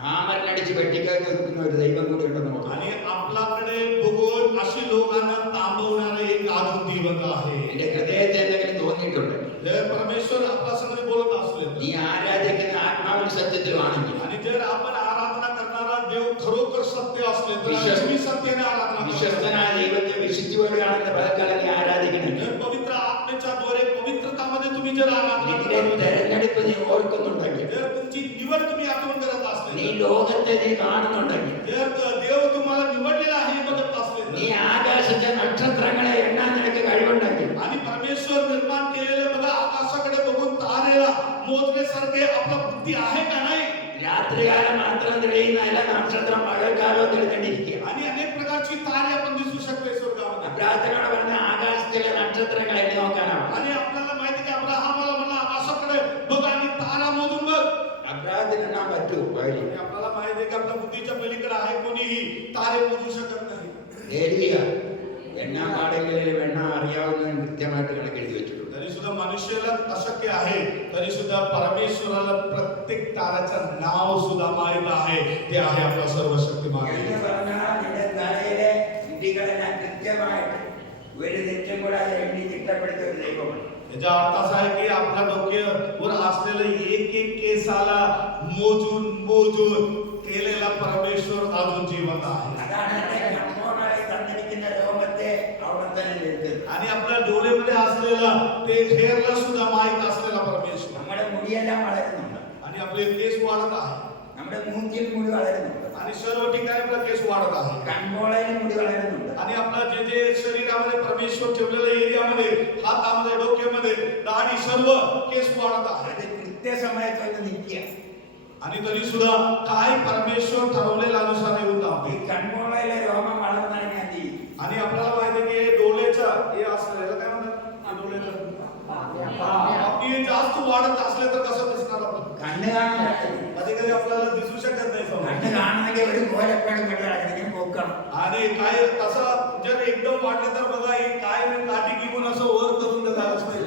ഹാമറിനടിച്ച് വെട്ടിക്കാൻ നിൽക്കുന്ന ഒരു ദൈവം കൂടി ഉണ്ടെന്ന് നോക്കാം आणि आपल्याकडे बघून अशी लोकांना थांबवणारे एक अजून दैवत आहे എന്റെ ഹൃദയത്തെ എന്തെങ്കിലും തോന്നിയിട്ടുണ്ട് जर परमेश्वर आपल्या समोर बोलत असले നീ ആരാധിക്കുന്ന ആത്മാവിൽ സത്യത്തിലുമാണെങ്കിൽ आणि जर आपण आराधना करणारा देव खरोखर सत्य असले तर विश्वास- मी सत्याने आराधना करतो. വിശ്വസ്തനായ ദൈവത്തെ വിശുദ്ധിയോട് കാണുന്ന പകൽക്കാലം നീ ആരാധിക്കണം जर पवित्र आत्मेच्या द्वारे पवित्रतामध्ये तुम्ही जर आराधना നിന്റെ करत തെരഞ്ഞെടുപ്പ് നീ ഓർക്കുന്നുണ്ടെങ്കിൽ जर तुमची निवड तुम्ही आठवण करत നീ असले ലോകത്തെ നീ കാണുന്നുണ്ടെങ്കിൽ जर देव तुम्हाला निवडलेला आहे हे बघत നീ असले ആകാശത്തെ നക്ഷത്രങ്ങളെ എണ്ണാൻ നിനക്ക് കഴിവുണ്ടെങ്കിൽ आणि परमेश्वर निर्माण केलेले बघा आकाशाकडे बघून तारेला मोजण्यासारखे आपला बुद्धी आहे का नाही രാത്രികാലം മാത്രം തെളിയുന്ന എല്ലാ നക്ഷത്രം പകൽക്കാലവും തെളിഞ്ഞിരിക്കുക आणि अनेक प्रकारची तारे आपण दिसू शकते स्वर्गामध्ये അബ്രാഹത്തിനോട് പറഞ്ഞ ആകാശത്തിലെ നക്ഷത്രങ്ങളെ എണ്ണി നോക്കാനാണ് आणि आपल्याला माहिती की अब्राहमाला म्हणला आकाशाकडे बघ आणि तारा मोजून बघ അബ്രാഹത്തിന് എണ്ണാൻ പറ്റൂ വഴി आणि आपल्याला माहिती आहे की आपल्या बुद्धीच्या पलीकडे आहे कोणीही तारे मोजू शकत नाही ഏലിയ എണ്ണാൻ പാടെങ്കിലും എണ്ണ അറിയാവുന്ന കൃത്യമായിട്ട് കണക്കെഴുതി വെച്ചിട്ടുണ്ട് तरी सुद्धा मनुष्याला अशक्य आहे तरी सुद्धा परमेश्वराला प्रत्येक ताराचं नाव सुद्धा माहित आहे ते आहे आपला सर्वशक्तिमान എന്ന് പറഞ്ഞാൽ നിന്റെ തലയിലെ ഇടികളെല്ലാം കൃത്യമായിട്ട് ഒരു തെറ്റും കൂടാതെ എണ്ണി തിട്ടപ്പെടുത്തിയ ഒരു ദൈവമാണ് याचा अर्थ असा आहे की आपल्या डोक्यावर असलेलं एक एक केसाला मोजून मोजून केलेला परमेश्वर अजून जिवंत आहे അതാണ് എന്റെ കൺമോണായി തന്നിരിക്കുന്ന രോമത്തെ അവിടെ തന്നെ നിർത്തുന്നത് आणि आपल्या डोळ्यामध्ये असलेला ते हेअरला सुद्धा माहित असलेला परमेश्वर നമ്മുടെ मुടിയെല്ലാം വളരുന്നുണ്ട് आणि आपले केस वाढत आहे നമ്മുടെ മൂക്കിൽ മുടി വളരുന്നുണ്ട് आणि सर्व ठिकाणी आपला केस वाढत आहे കൺപോളയിൽ മുടി വളരുന്നുണ്ട് आणि आपला जे जे शरीरामध्ये परमेश्वर ठेवलेल्या एरियामध्ये हातामध्ये डोक्यामध्ये दाढी सर्व केस वाढत आहे അത് കൃത്യസമയത്ത് ഒന്ന് നിൽക്കുക आणि तरी सुद्धा काय परमेश्वर ठरवलेल्या अनुसार येऊन ഈ जाते കൺപോളയിലെ രോമം വളർന്നാൽ ഞാൻ ചെയ്യും आणि आपल्याला माहिती आहे की डोळ्याचं हे असलं याला काय म्हणतात हे डोळ्याचं आपली जास्त वाढत असले तर कसं दिसणार आपण കണ്ണ് കാണാൻ कधी कधी आपल्याला दिसू शकत नाही समोर. കണ്ണ് കാണണമെങ്കിൽ ഒരു കോലപ്പഴം കണ്ടാൽ പോക്കണം आणि काय तसं जर एकदम वाढले तर बघा हे काय काठी घेऊन असं वर करून झालंच नाही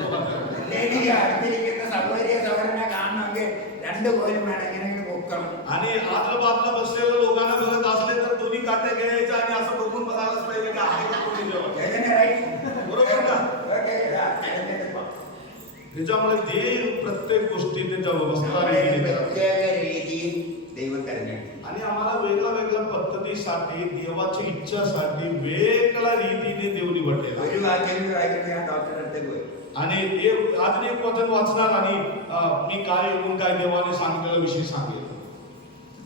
അല്ലെങ്കിൽ അടുത്തിരിക്കുന്ന സൗകര്യ സൗകര്യനെ കാണണമെങ്കിൽ രണ്ട് കോലും വേണം എങ്ങനെയെങ്കിലും പൊക്കണം आणि आजूबाजूला बाजूला बसलेल्या लोकांना बघत असले तर दोन्ही काट्या घ्यायच्या आणि असं बघून बघायलाच पाहिजे की आहे का कोणी जवळ. എങ്ങനെ right? बरोबर का Okay, yeah, എഴുന്നേറ്റ് പോ. त्याच्यामुळे देव प्रत्येक गोष्टी त्याच्या व्यवस्था നമ്മുടെ रीतीने करतो. പ്രത്യേക രീതിയിൽ ദൈവം തെരഞ്ഞെടുക്കും आणि आम्हाला वेगळ्या वेगळ्या पद्धतीसाठी देवाच्या इच्छासाठी वेगळ्या रीतीने देव निवडलेला आहे. ഒരു വാക്യം കൂടി വായിക്കുമ്പോൾ ഞാൻ ഡോക്ടറുടെ അടുത്തേക്ക് പോയി आणि देव अजून एक वचन वाचणार आणि मी काय येऊन काय देवाने सांगितलेल्या विषयी सांगेल.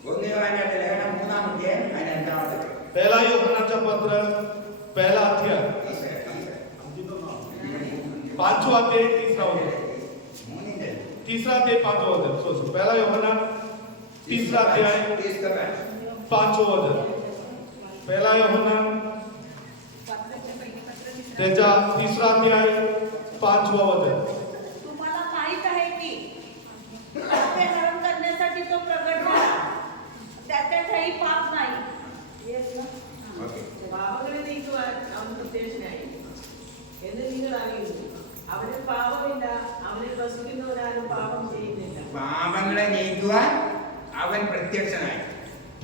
ഒന്ന് യോഹന്നാന്റെ ലേഖനം 3-ാം അധ്യായം അതിന്റെ 5-ാമത്തെ पहिला योहानाचा पत्र पहिला अध्याय 5वां अध्याय 3रा वचन മൂന്നിന്റെ 3रा अध्याय 5वां वचन पहिला योहाना 3रा अध्याय 5वां वचन पहिला योहाना त्याचा 3रा अध्याय 5वां वचन तुम्हाला माहित आहे की पापे हरण करण्यासाठी तो प्रगट झाला त्याच्या ठायी पाप नाही ഓക്കെ പാപങ്ങളെ നീക്കുവാൻ അവൻ പ്രത്യക്ഷനായി എന്ന് നിങ്ങൾ അറിയുന്നു അവന് പാപമില്ല അവനെ പ്രസവിക്കുന്നവരാരും പാപം ചെയ്യുന്നില്ല പാപങ്ങളെ നീക്കുവാൻ അവൻ പ്രത്യക്ഷനായി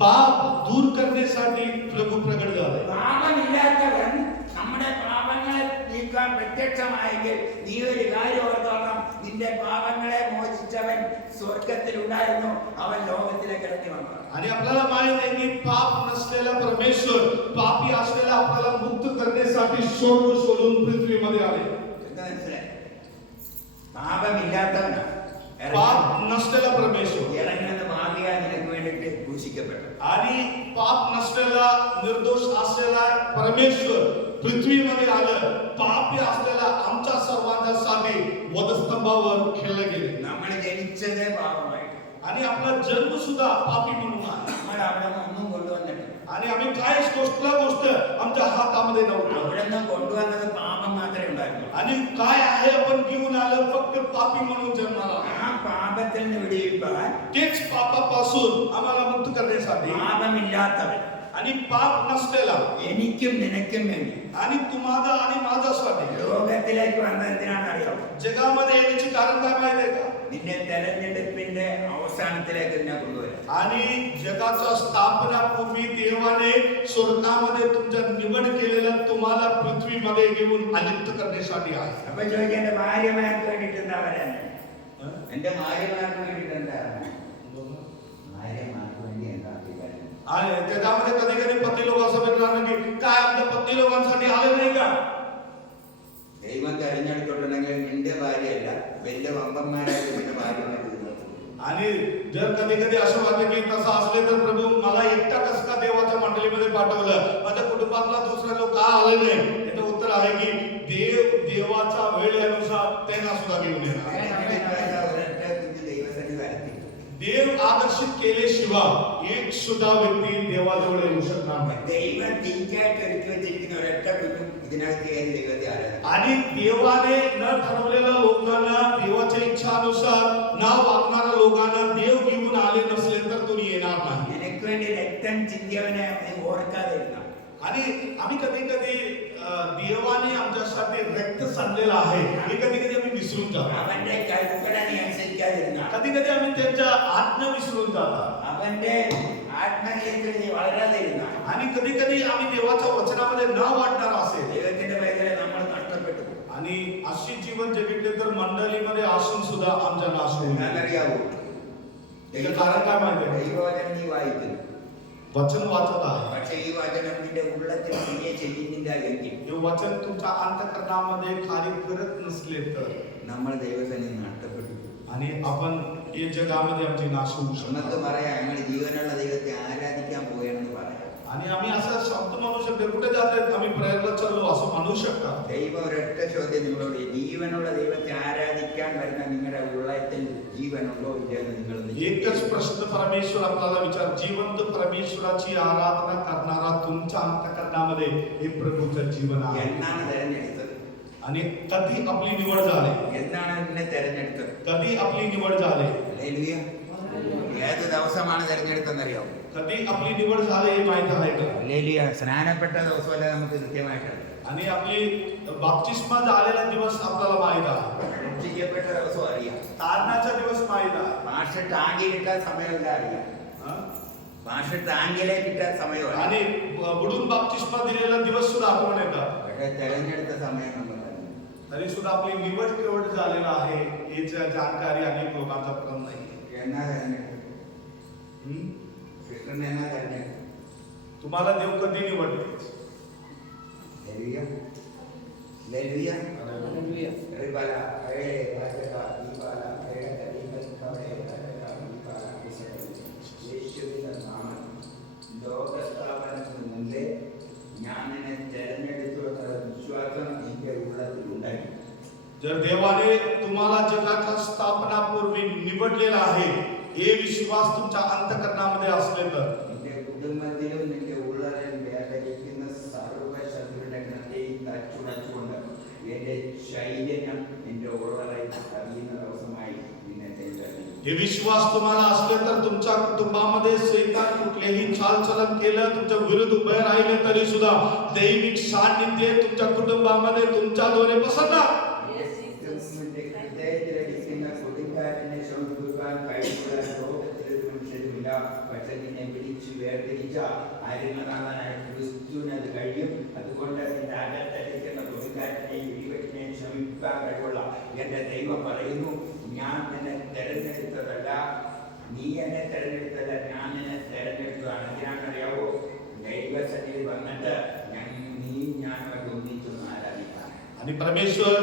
पाप दूर करण्यासाठी प्रभू प्रगट झाले. പാപമില്ലാത്തവൻ നമ്മുടെ പാപങ്ങളെ നീക്കാൻ പ്രത്യക്ഷമായെങ്കിൽ നീ ഒരു കാര്യം ഓർത്തോണം, നിന്റെ പാപങ്ങളെ മോചിച്ചവൻ സ്വർഗത്തിൽ ഉണ്ടായിരുന്നു, അവൻ ലോകത്തിലേക്ക് ഇറങ്ങി വന്നു. आणि आपल्याला माहित आहे की पाप नसलेला परमेश्वर पापी असलेला आपल्याला मुक्त करण्यासाठी स्वर्ग सोडून पृथ्वीमध्ये आले. എന്താ മനസ്സിലായി? പാപമില്ലാത്തവനാണ് पाप नसलेला परमेश्वर ഇറങ്ങി വന്ന പാപിയാ നിനക്ക് വേണ്ടിയിട്ട് ക്രൂശിക്കപ്പെട്ടു. आणि पाप नसलेला निर्दोष असलेला परमेश्वर पृथ्वीमध्ये आलं. पापी असलेला आमच्या सर्वांसाठी वधस्तंभावर खेळले गेले. നമ്മൾ ജനിച്ചതേ പാപമായിട്ട്. आणि आपला जन्म सुद्धा पापी म्हणून आहे. നമ്മൾ അവിടെ നിന്ന് ഒന്നും കൊണ്ടുവന്നിട്ടില്ല. आणि आम्ही काहीच गोष्ट आमच्या हातामध्ये नव्हतं. അവിടെ നിന്ന് കൊണ്ടുവന്നത് പാപം മാത്രമേ ഉണ്ടായിരുന്നു. आणि काय आहे आपण घेऊन आलं फक्त पापी म्हणून जन्माला. ആ പാപത്തിൽ നിന്ന് വിടുവിപ്പാൻ तेच पापापासून आम्हाला मुक्त करण्यासाठी പാപമില്ലാത്തവൻ आणि पाप नसलेला എനിക്കും നിനക്കും വേണ്ടി आणि तुम्हाला आणि माझ्यासाठी ലോകത്തിലേക്ക് വന്നതിനാണ് അറിയാം. जगामध्ये येण्याचे कारण काय माहिती आहे का? നിന്നെ തെരഞ്ഞെടുപ്പിന്റെ അവസാനത്തിലേക്ക് നിന്നെ കൊണ്ടുവരാം. आणि जगाच्या स्थापनापूर्वी देवाने स्वर्गामध्ये तुमच्या निवड केलेल्या तुम्हाला पृथ्वीमध्ये घेऊन आलिप्त करण्यासाठी आहे. അപ്പൊ ചോദിക്കാൻ എന്റെ ഭാര്യമാർക്ക് വേണ്ടിയിട്ട് എന്താ വരാൻ? എന്റെ ഭാര്യമാർക്ക് വേണ്ടിയിട്ട് എന്താ? ഭാര്യമാർക്ക് വേണ്ടി എന്താ വരാൻ? आणि त्याच्यामध्ये कधी कधी पती लोक असं म्हणतात की काय आमच्या पती लोकांसाठी आले नाही का? ദൈവം തെരഞ്ഞെടുത്തിട്ടുണ്ടെങ്കിൽ നിന്റെ ഭാര്യയല്ല, വലിയ വമ്പന്മാരായിട്ട് നിന്റെ ഭാര്യമാർ. आणि जर कधी कधी असं वाटतं की तसं असले तर प्रभू मला एकटा कसं का देवाच्या मंडळीमध्ये पाठवलं, माझ्या कुटुंबातला दुसरा लोक का आले नाही? याचं उत्तर आहे की देवाच्या वेळेनुसार त्यांना सुद्धा घेऊन येणार. देव आदर्शित केल्याशिवाय एक सुद्धा व्यक्ती देवाजवळ येऊ शकणार नाही. ദൈവം തീക്കായിട്ട് ഒരുക്കി വെച്ചിരിക്കുന്ന ഒരൊറ്റ കുഞ്ഞും ഇതിനകത്ത് കയറി ദൈവത്തെ ആരാധിക്കും. आणि देवाने न ठरवलेल्या लोकांना देवाच्या इच्छानुसार न वागणाऱ्या लोकांना देव घेऊन आले नसले तर तुम्ही येणार नाही. നിനക്ക് വേണ്ടി രക്തം ചിന്തിയവനെ നീ ഓർക്കാതെ ഇരുന്ന. आणि आम्ही कधी कधी देवाने आमच्यासाठी रक्त सांडलेलं आहे हे कधी कधी आम्ही विसरून जातो. അവന്റെ കൽപ്പന നീ അനുസരിക്കാതിരുന്ന. कधी कधी आम्ही त्यांच्या आज्ञा विसरून जातो. അവന്റെ ആത്മനിയന്ത്രണത്തിൽ നീ വളരാതെ ഇരുന്ന. आणि कधी कधी आम्ही देवाच्या वचनामध्ये न वाटणार असेल ദൈവത്തിന്റെ പൈതലെ നമ്മൾ നഷ്ടപ്പെട്ടു. आणि अशी जीवन जगितले तर मंडळीमध्ये असून सुद्धा आमच्या नाश होईल. ഞാനറിയാവൂ, त्याचं कारण काय माहिती आहे? ദൈവവചനം നീ വായിക്കുന്നു, वचन वाचत आहे. പക്ഷേ ഈ वचനം നിന്റെ ഉള്ളത്തിൽ നീയെ ചെയ്യുന്നില്ല എങ്കിൽ हे वचन तुमच्या अंतःकरणामध्ये कार्य करत नसले तर നമ്മൾ ദൈവസന്നിധി നഷ്ടപ്പെട്ടു. आणि आपण या जगामध्ये आमची नाश होऊ നമുക്ക് शकतो. പറയാം ഞങ്ങൾ ജീവനുള്ള ദൈവത്തെ ആരാധിക്കാൻ പോവുകയാണെന്ന് പറയാം. आणि आम्ही असा शब्द म्हणू शकतो, कुठे जातात आम्ही प्रयागला चाललो असं म्हणू शकता. ദൈവം ഒരൊറ്റ ചോദ്യം നിങ്ങളോട്, ജീവനുള്ള ദൈവത്തെ ആരാധിക്കാൻ വരുന്ന നിങ്ങളുടെ ഉള്ളത്തിൽ ജീവനുണ്ടോ ഇല്ലെന്ന് നിങ്ങൾ एकच प्रश्न परमेश्वर आपल्याला विचार, जिवंत परमेश्वराची आराधना करणारा तुमच्या अंतःकरणामध्ये हे प्रभूचं जीवन आहे. എന്നാണ് തെരഞ്ഞെടുത്തത്? आणि कधी आपली निवड झाली? എന്നാണ് നിന്നെ തെരഞ്ഞെടുത്തത്? कधी आपली निवड झाली? ഹല്ലേലൂയ. ഏത് ദിവസമാണ് തെരഞ്ഞെടുത്തെന്നറിയാമോ? कधी आपली निवड झाली हे माहित आहे का? ഹല്ലേലൂയ. സ്നാനപ്പെട്ട ദിവസമല്ല നമുക്ക് കൃത്യമായിട്ട്. आणि आपली बाप्तिस्मा झालेला दिवस आपल्याला माहित आहे. രക്ഷിക്കപ്പെട്ട ദിവസം അറിയാം. तारणाचा दिवस माहित आहे. ഭാഷ ടാങ്കിലിട്ടാൽ സമയമല്ല അറിയാം. हा? ഭാഷ ടാങ്കിലേക്ക് ഇട്ടാൽ സമയമാണ്. आणि बुडून बाप्तिस्मा दिलेला दिवस सुद्धा आठवण येतात. പക്ഷേ തെരഞ്ഞെടുത്ത സമയം നമ്മൾ तरी सुद्धा आपली निवड केवळ झालेला आहे हे जानकारी अनेक लोकांचा पर्यंत नाही. എന്നാ തെരഞ്ഞെടുത്തത്? हम्म? കൃഷ്ണൻ എന്നാ തെരഞ്ഞെടുത്തത്? तुम्हाला देव कधी निवडले? ഹല്ലേലൂയ. ഹല്ലേലൂയ. റിബല ഏ വാചക ദീപാല ഏക ദീപസ്കവേ വാചക ദീപാല യേശുവിന്റെ നാമം ലോകസ്ഥാപനത്തിന് മുമ്പേ ഞാൻ നിന്നെ തെരഞ്ഞെടുത്തു എന്ന വിശ്വാസം എന്റെ ഉള്ളത്തിൽ ഉണ്ടായി. जर देवाने तुम्हाला जगाच्या स्थापनापूर्वी निवडलेला आहे हे विश्वास तुमच्या अंतःकरणामध्ये असले तर നിന്റെ കുടുംബത്തിലും നിന്റെ ഉള്ളതിൽ വ്യാപരിക്കുന്ന സർവ്വശത്രുവിനെയും തച്ചുടച്ചുകൊണ്ട് എന്റെ ചൈതന്യം നിന്റെ ഉള്ളതായി അറിയുന്ന ദിവസമായി നിന്നെ തിരിച്ചറിയും. हे विश्वास तुम्हाला असले तर तुमच्या कुटुंबामध्ये सैतान कुठलेही चालचलन केलं तुमच्या विरुद्ध उभे राहिले तरी सुद्धा दैविक सान्निध्य तुमच्या कुटुंबामध्ये तुमच्याद्वारे पसरणार. നിന്റെ ഹൃദയത്തിലടിക്കുന്ന കൊടുങ്കാറ്റിനെ ശമിപ്പിക്കാൻ കഴിവുള്ള ലോകത്തിലൊരു മനുഷ്യരുമില്ല. പക്ഷെ നിന്നെ വിളിച്ചു വേർതിരിച്ച അരുമനാഥനായ ക്രിസ്തുവിന് അത് കഴിയും. അതുകൊണ്ട് നിന്റെ അകത്തടിക്കുന്ന കൊടുങ്കാറ്റിനെയും എൻ്റെ ദൈവം പറയുന്നു, ഞാൻ നിന്നെ തിരഞ്ഞെടുത്തതല്ല, നീ എന്നെ തിരഞ്ഞെടുത്തല്ല, ഞാൻ നിന്നെ തിരഞ്ഞെടുത്തതാണ്. എന്തിനാണെന്നറിയാവോ? ദൈവസന്നിധി വന്നിട്ട് ഞാനുമായിട്ട് ഒന്നിച്ചൊന്ന് ആരാധിക്കാം. आणि परमेश्वर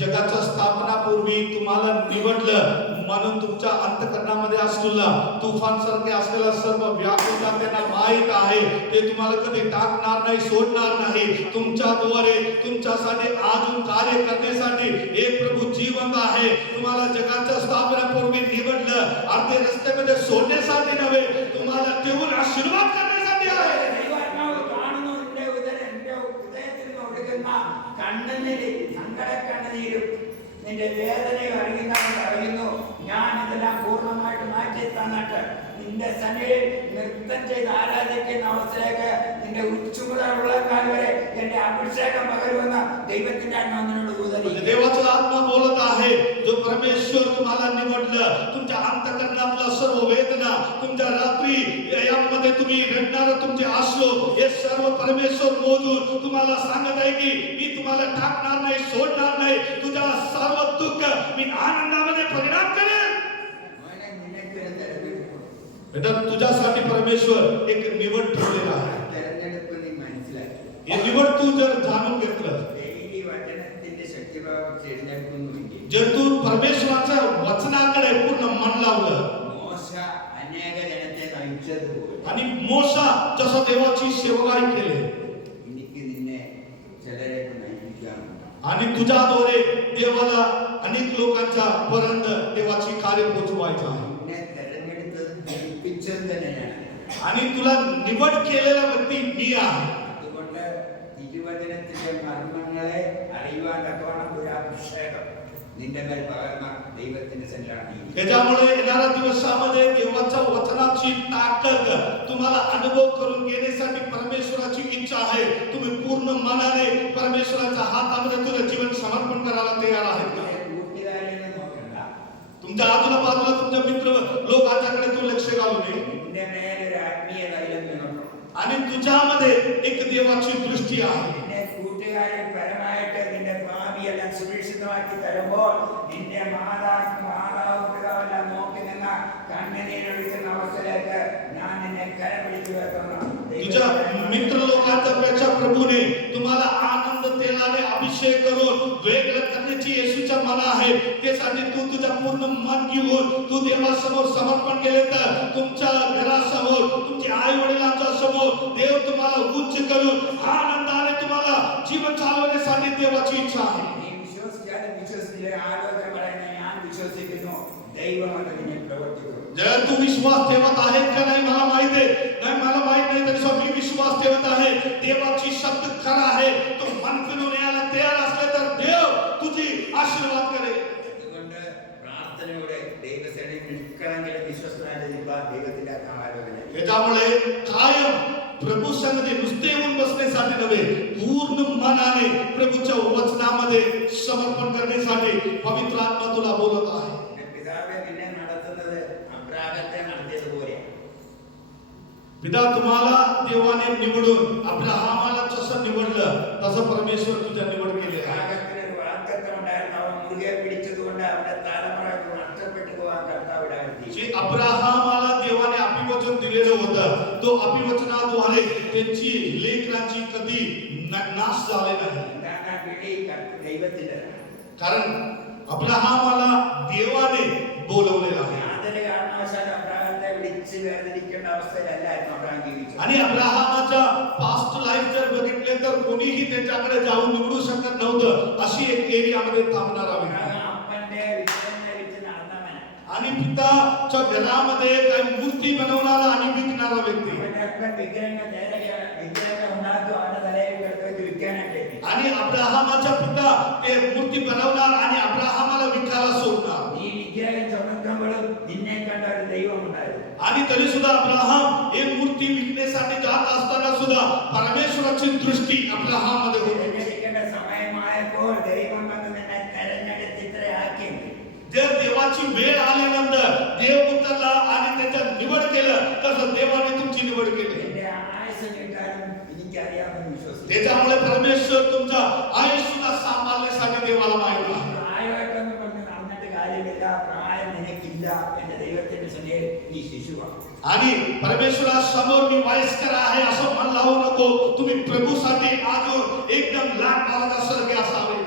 जगाच्या स्थापनापूर्वी तुम्हाला निवडलं, म्हणून तुमच्या अंतःकरणामध्ये असलेला तुफान सारखे असलेला सर्व व्याकुलता त्यांना माहित आहे. ते तुम्हाला कधी टाकणार नाही, सोडणार नाही. तुमच्याद्वारे तुमच्यासाठी अजून कार्य करण्यासाठी एक प्रभू जिवंत आहे. तुम्हाला जगाच्या स्थापनापूर्वी निवडलं, अर्धे रस्त्यामध्ये सोडण्यासाठी नव्हे, तुम्हाला ठेवून आशीर्वाद करण्यासाठी आहे. കണ്ണുനീര്, സങ്കട കണ്ണുനീരും നിന്റെ വേദനയും അറിയുന്നവൻ പറയുന്നു, ഞാൻ ഇതെല്ലാം പൂർണ്ണമായിട്ട് മാറ്റി തന്നിട്ട് നിന്റെ സന്നിധിയിൽ നൃത്തം ചെയ്ത് ആരാധിക്കുന്ന അവസ്ഥയിലേക്ക് നിന്റെ ഉച്ചമുതലുള്ള കാലം വരെ എന്റെ അഭിഷേകം പകരുമെന്ന് ദൈവത്തിന്റെ ആത്മാവിനോട് म्हणजे देवाचा आत्मा बोलत आहे, जो परमेश्वर तुम्हाला निवडलं, तुमच्या अंतःकरणातला सर्व वेदना, तुमच्या रात्री यामध्ये तुम्ही रडणारे तुमचे अश्रू, हे सर्व परमेश्वर मोजून तुम्हाला सांगत आहे की मी तुम्हाला टाकणार नाही, सोडणार नाही. तुझा सर्व दुःख मी आनंदामध्ये परिणाम करेन. बेटा, तुझ्यासाठी परमेश्वर एक निवड ठेवलेला आहे. हे निवड तू जर जाणून घेतलं, जर तू परमेश्वराच्या वचनाकडे पूर्ण मन लावलं, आणि मोशा जसं देवाची सेवकाई केली, आणि तुझ्याद्वारे देवाला अनेक लोकांच्या पर्यंत देवाची कार्य पोहोचवायचं आहे. आणि तुला निवड केलेला व्यक्ती मी आहे. തിരുവചനത്തിന്റെ മർമ്മങ്ങളെ അറിയുവാൻ തക്കവണ്ണം ഒരു അഭിഷേകം നിന്റെ മേൽ പകർന്ന ദൈവത്തിന്റെ സന്നിധിയിലാണ്. त्याच्यामुळे येणाऱ्या दिवसामध्ये देवाच्या वचनाची ताकद तुम्हाला अनुभव करून घेण्यासाठी परमेश्वराची इच्छा आहे. तुम्ही पूर्ण मनाने परमेश्वराच्या हातामध्ये तुझं जीवन समर्पण करायला तयार आहेत का? കൂട്ടുകാരെയൊന്നും നോക്കണ്ട. तुमच्या आजूला बाजूला तुमचे मित्र लोकांच्याकडे तू लक्ष घालू नये. നിന്റെ മേലൊരു ആത്മീയ തൈലം നിന്നോട്ടോ. आणि तुझ्यामध्ये एक देवाची दृष्टी आहे. നിന്നെ കൂട്ടുകാരൻ പരമായിട്ട് നിന്റെ ഭാവിയെല്ലാം സുരക്ഷിതമാക്കി തരുമ്പോൾ നിന്റെ മാതാവ് പിതാവെല്ലാം നോക്കി നിന്ന കണ്ണുനീരൊഴുകുന്ന അവസ്ഥയിലേക്ക് ഞാൻ നിന്നെ കരപിടിക്കുക. तुझ्या मित्र लोकांच्या पेक्षा प्रभूने तुम्हाला आनंद तेलाने अभिषेक करून वेगळं करण्याची येशूच्या मन आहे. त्यासाठी तू तुझ्या पूर्ण मन घेऊन तू देवासमोर समर्पण केले तर तुमच्या घरासमोर, तुमच्या आई वडिलांच्या समोर देव तुम्हाला उच्च करून आनंदाने तुम्हाला जीवन चालवण्यासाठी देवाची इच्छा आहे. നീ വിശ്വസിക്കാതെ വിശ്വസിച്ചില്ലേ ആലോചന പറയുന്ന ഞാൻ വിശ്വസിക്കുന്നു, ദൈവം അത് നിന്നെ പ്രവർത്തിക്കും. जर तू विश्वास ठेवत आहे का नाही मला माहित आहे, नाही मला माहित नाही, तरी मी विश्वास ठेवत आहे. देवाची शब्द खरा आहे. तू मन फिरून यायला तयार असले तर देव तुझी आशीर्वाद करेल. അതുകൊണ്ട് പ്രാർത്ഥനയോടെ ദൈവസന്നിധിയിൽ നിൽക്കണമെങ്കിൽ വിശ്വസ്തനായിരിക്കുക. ദൈവത്തിന്റെ ആലോചന त्याच्यामुळे कायम प्रभू संगती नुसते येऊन बसण्यासाठी नव्हे, पूर्ण मनाने प्रभूच्या वचनामध्ये समर्पण करण्यासाठी पवित्र आत्मा तुला बोलत आहे. പിതാവെ നിന്നെ നടത്തുന്നത് അബ്രാഹത്തെ നടത്തിയതുപോലെ. पिता, तुम्हाला देवाने निवडून अब्राहमाला जसं निवडलं तसं परमेश्वर तुझ्या निवड केली आहे. അബ്രാഹത്തിനൊരു വാഗ്ദത്തം ഉണ്ടായിരുന്നു. അവൻ മുറുകെ പിടിച്ചതുകൊണ്ട് അവന്റെ തലമുറ നഷ്ടപ്പെട്ടു പോകാൻ കർത്താവ് ഇടവരുത്തി. जे अब्राहमाला देवाने अभिवचन दिलेलं होतं, तो अभिवचनाद्वारे त्यांची लेकरांची कधी नाश झाले नाही. എന്താണ് ആ വിളി? ദൈവത്തിന്റെ. कारण अब्राहमाला देवाने बोलवलेलं आहे. യാതൊരു കാരണവശാലും അബ്രാഹത്തെ വിളിച്ച് വേർതിരിക്കേണ്ട അവസ്ഥയിലല്ലായിരുന്നു അബ്രാഹം ജീവിച്ചത്. आणि अब्राहमाच्या पास्ट लाईफ जर बघितले तर कोणीही त्याच्याकडे जाऊन निवडू शकत नव्हतं. अशी एक एरियामध्ये थांबणारा व्यक्ती. അപ്പന്റെ വിഗ്രഹങ്ങളെ വിറ്റ് നടന്നവൻ. आणि पिताच्या घरामध्ये काही मूर्ती बनवणारा आणि विकणारा व्यक्ती. അവന്റെ അപ്പൻ വിഗ്രഹങ്ങൾ ഉണ്ടാക്കും, അവന്റെ തലയിൽ കിടത്തി വിൽക്കാനായിട്ട്. आणि अब्राहमाचा पिता ते मूर्ती बनवणार आणि अब्राहमाला विकायला सोडणार. നീ വിഗ്രഹം ചുമക്കുമ്പോഴും നിന്നെ കണ്ട ഒരു ദൈവം ഉണ്ടായിരുന്നു. आणि तरी सुद्धा अब्राहम हे मूर्ती विकण्यासाठी जात असताना सुद्धा परमेश्वराची दृष्टी अब्राहममध्ये होती. തിരഞ്ഞെടുക്കേണ്ട സമയമായപ്പോൾ ദൈവം വന്ന് നിന്നെ തെരഞ്ഞെടുത്ത് ഇത്രയാക്കി. जर देवाची वेळ आल्यानंतर देव उतरला आणि त्याच्या निवड केलं, तसं देवाने तुमची निवड केली. എന്റെ ആയുസ് കിട്ടാനും എനിക്കറിയാമെന്ന് വിശ്വസിക്കുന്നു. त्याच्यामुळे परमेश्वर तुमचा आयुष्य सांभाळण्यासाठी देवाला माहिती आहे. ആയുമായിട്ടൊന്നും പ്രായം നിനക്കില്ല എന്റെ ദൈവത്തിന്റെ സന്നിധിയിൽ നീ ശിശുവാണ്. आणि परमेश्वरासमोर मी वयस्कर आहे असं मन लावू नको. तुम्ही प्रभूसाठी आज एकदम लहान बालकासारखे असावे.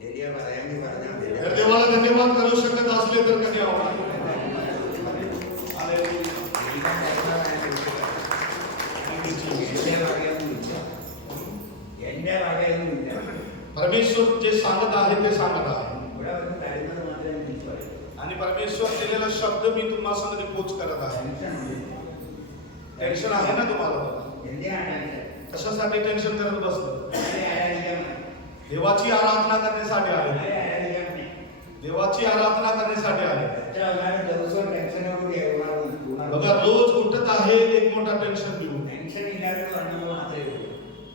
ലേലിയ പറയാമെങ്കിൽ പറഞ്ഞാൽ മതി. जर देवाला धन्यवाद करू शकत असले तर कधी आवडेल. എന്റെ വകയൊന്നുമില്ല. परमेश्वर जे सांगत आहे ते सांगत आहे. ഇവിടെ വന്ന് തരുന്നത് മാത്രമേ എനിക്ക് പറയൂ. आणि परमेश्वर दिलेला शब्द मी तुम्हाला समोर पोच करत आहे. टेन्शन आहे ना तुम्हाला? എന്തിനാണ് कशासाठी टेन्शन करत बसतो? ആരാധിക്കാൻ देवाची आराधना करण्यासाठी आले. ആരാധിക്കാൻ देवाची आराधना करण्यासाठी आले. എത്ര കാലം ദിവസവും ടെൻഷനോടുകൂടി बघा रोज उठत आहे एक मोठा टेन्शन घेऊन. ടെൻഷൻ ഇല്ലാതെ പറഞ്ഞത് മാത്രമേ ഉള്ളൂ.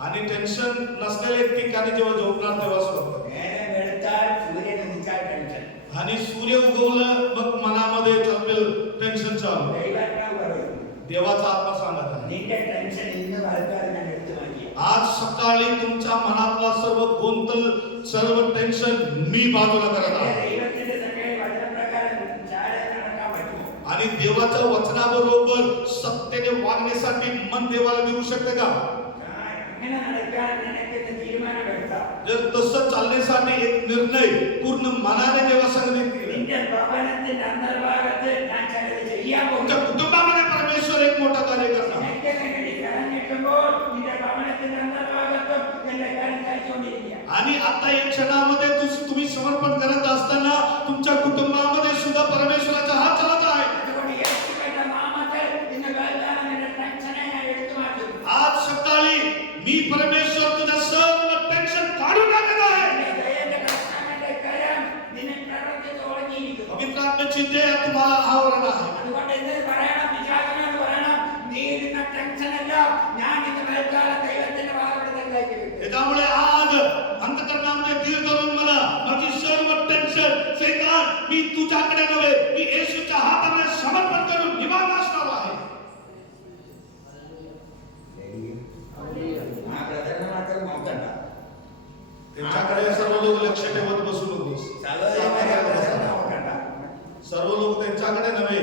आणि टेन्शन नसलेले ठिकाणी जेव्हा झोपणार तेव्हा स्वप्न. നേരം വെളുത്താൽ സൂര്യൻ ഉദിച്ചാൽ ടെൻഷൻ. आणि सूर्य उगवलं मग मनामध्ये चलपेल टेन्शन चालू. ദൈവാത്മാവ് പറയുന്നു देवाचा आत्मा सांगत आहे നിന്റെ ടെൻഷൻ ഇന്ന് വലുതാൽ ഞാൻ എടുത്തു മാറ്റി. आज सकाळी तुमच्या मनातला सर्व गोंधळ सर्व टेन्शन मी बाजूला करत आहे. ദൈവത്തിന്റെ തന്നെ വചനപ്രകാരം ചാടാൻ നടക്കാൻ പറ്റുമോ? आणि देवाच्या वचनाबरोबर सत्तेने वागण्यासाठी मन देवाला देऊ शकते का? അങ്ങനെ നടക്കാൻ നിനക്ക് തീരുമാനമെടുക്കാം. जर तसं चालण्यासाठी एक निर्णय पूर्ण मनाने देवासंग केला. നിന്റെ ഭവനത്തിന്റെ അന്തർഭാഗത്ത് ഞാൻ ചിലത് ചെയ്യാൻ तुमच्या പോകും. कुटुंबामध्ये परमेश्वर एक मोठा कार्य करणार. നിനക്ക് വേണ്ടി കരം നീട്ടുമ്പോൾ നിന്റെ ഭവനത്തിന്റെ അന്തർഭാഗത്തും എന്റെ കരം കഴിച്ചുകൊണ്ടിരിക്കുക. आणि आता एक क्षणामध्ये तुम्ही समर्पण करत असताना तुमच्या कुटुंबामध्ये सुद्धा परमेश्वराचा हात चालत आहे. അതുകൊണ്ട് യേശുവിന്റെ നാമത്തിൽ ഇന്ന് കാലത്താണ് നിന്റെ ടെൻഷനെ ഞാൻ എടുത്തു മാറ്റുന്നു. आज सकाळी मी परमेश्वर तुझ्या सर्व टेन्शन काढून टाकत आहे. നിന്റെ ദയന്റെ കർത്താവിന്റെ കരം നിന്നെ പ്രവർത്തിച്ച് തുടങ്ങിയിരിക്കുന്നു. पवित्र आत्म्याची दया तुम्हाला आवरण आहे. അതുകൊണ്ട് എന്ത് പറയണം? വിശ്വാസനോട് പറയണം, നീ ഇരുന്ന ടെൻഷനെല്ലാം ഞാൻ ഇന്ന് കാലം ദൈവത്തിന്റെ വാദത്തിലേക്ക് വെക്കും. त्यामुळे आज अंतःकरणामध्ये धीर धरून मला माझी सर्व टेन्शन शैतान मी तुझ्याकडे नव्हे मी येशूच्या हातामध्ये समर्पण करून निवांत असणार आहे. ആ ബ്രദറിനെ മാത്രം നോക്കണ്ട. त्यांच्याकडे सर्व लोक लक्ष ठेवत बसू नकोस. സഹോദരന്മാരെ ആ ബ്രദറിനെ നോക്കണ്ട. सर्व लोक त्यांच्याकडे नव्हे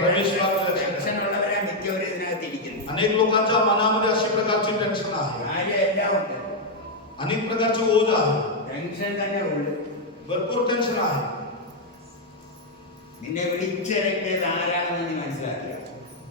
परमेश्वराकडे लक्ष ठेवा. ടെൻഷൻ ഉള്ളവരാ മിക്കവരും ഇതിനകത്ത് ഇരിക്കുന്നു. अनेक लोकांच्या मनामध्ये अशी प्रकारची टेन्शन आहे. കാര്യം എല്ലാം ഉണ്ട്. अनेक प्रकारची ओझ आहे. ടെൻഷൻ തന്നെ ഉള്ളു. भरपूर टेन्शन आहे. നിന്നെ വിളിച്ചിറക്കിയത് ആരാണെന്ന് നീ മനസ്സിലാക്കുക.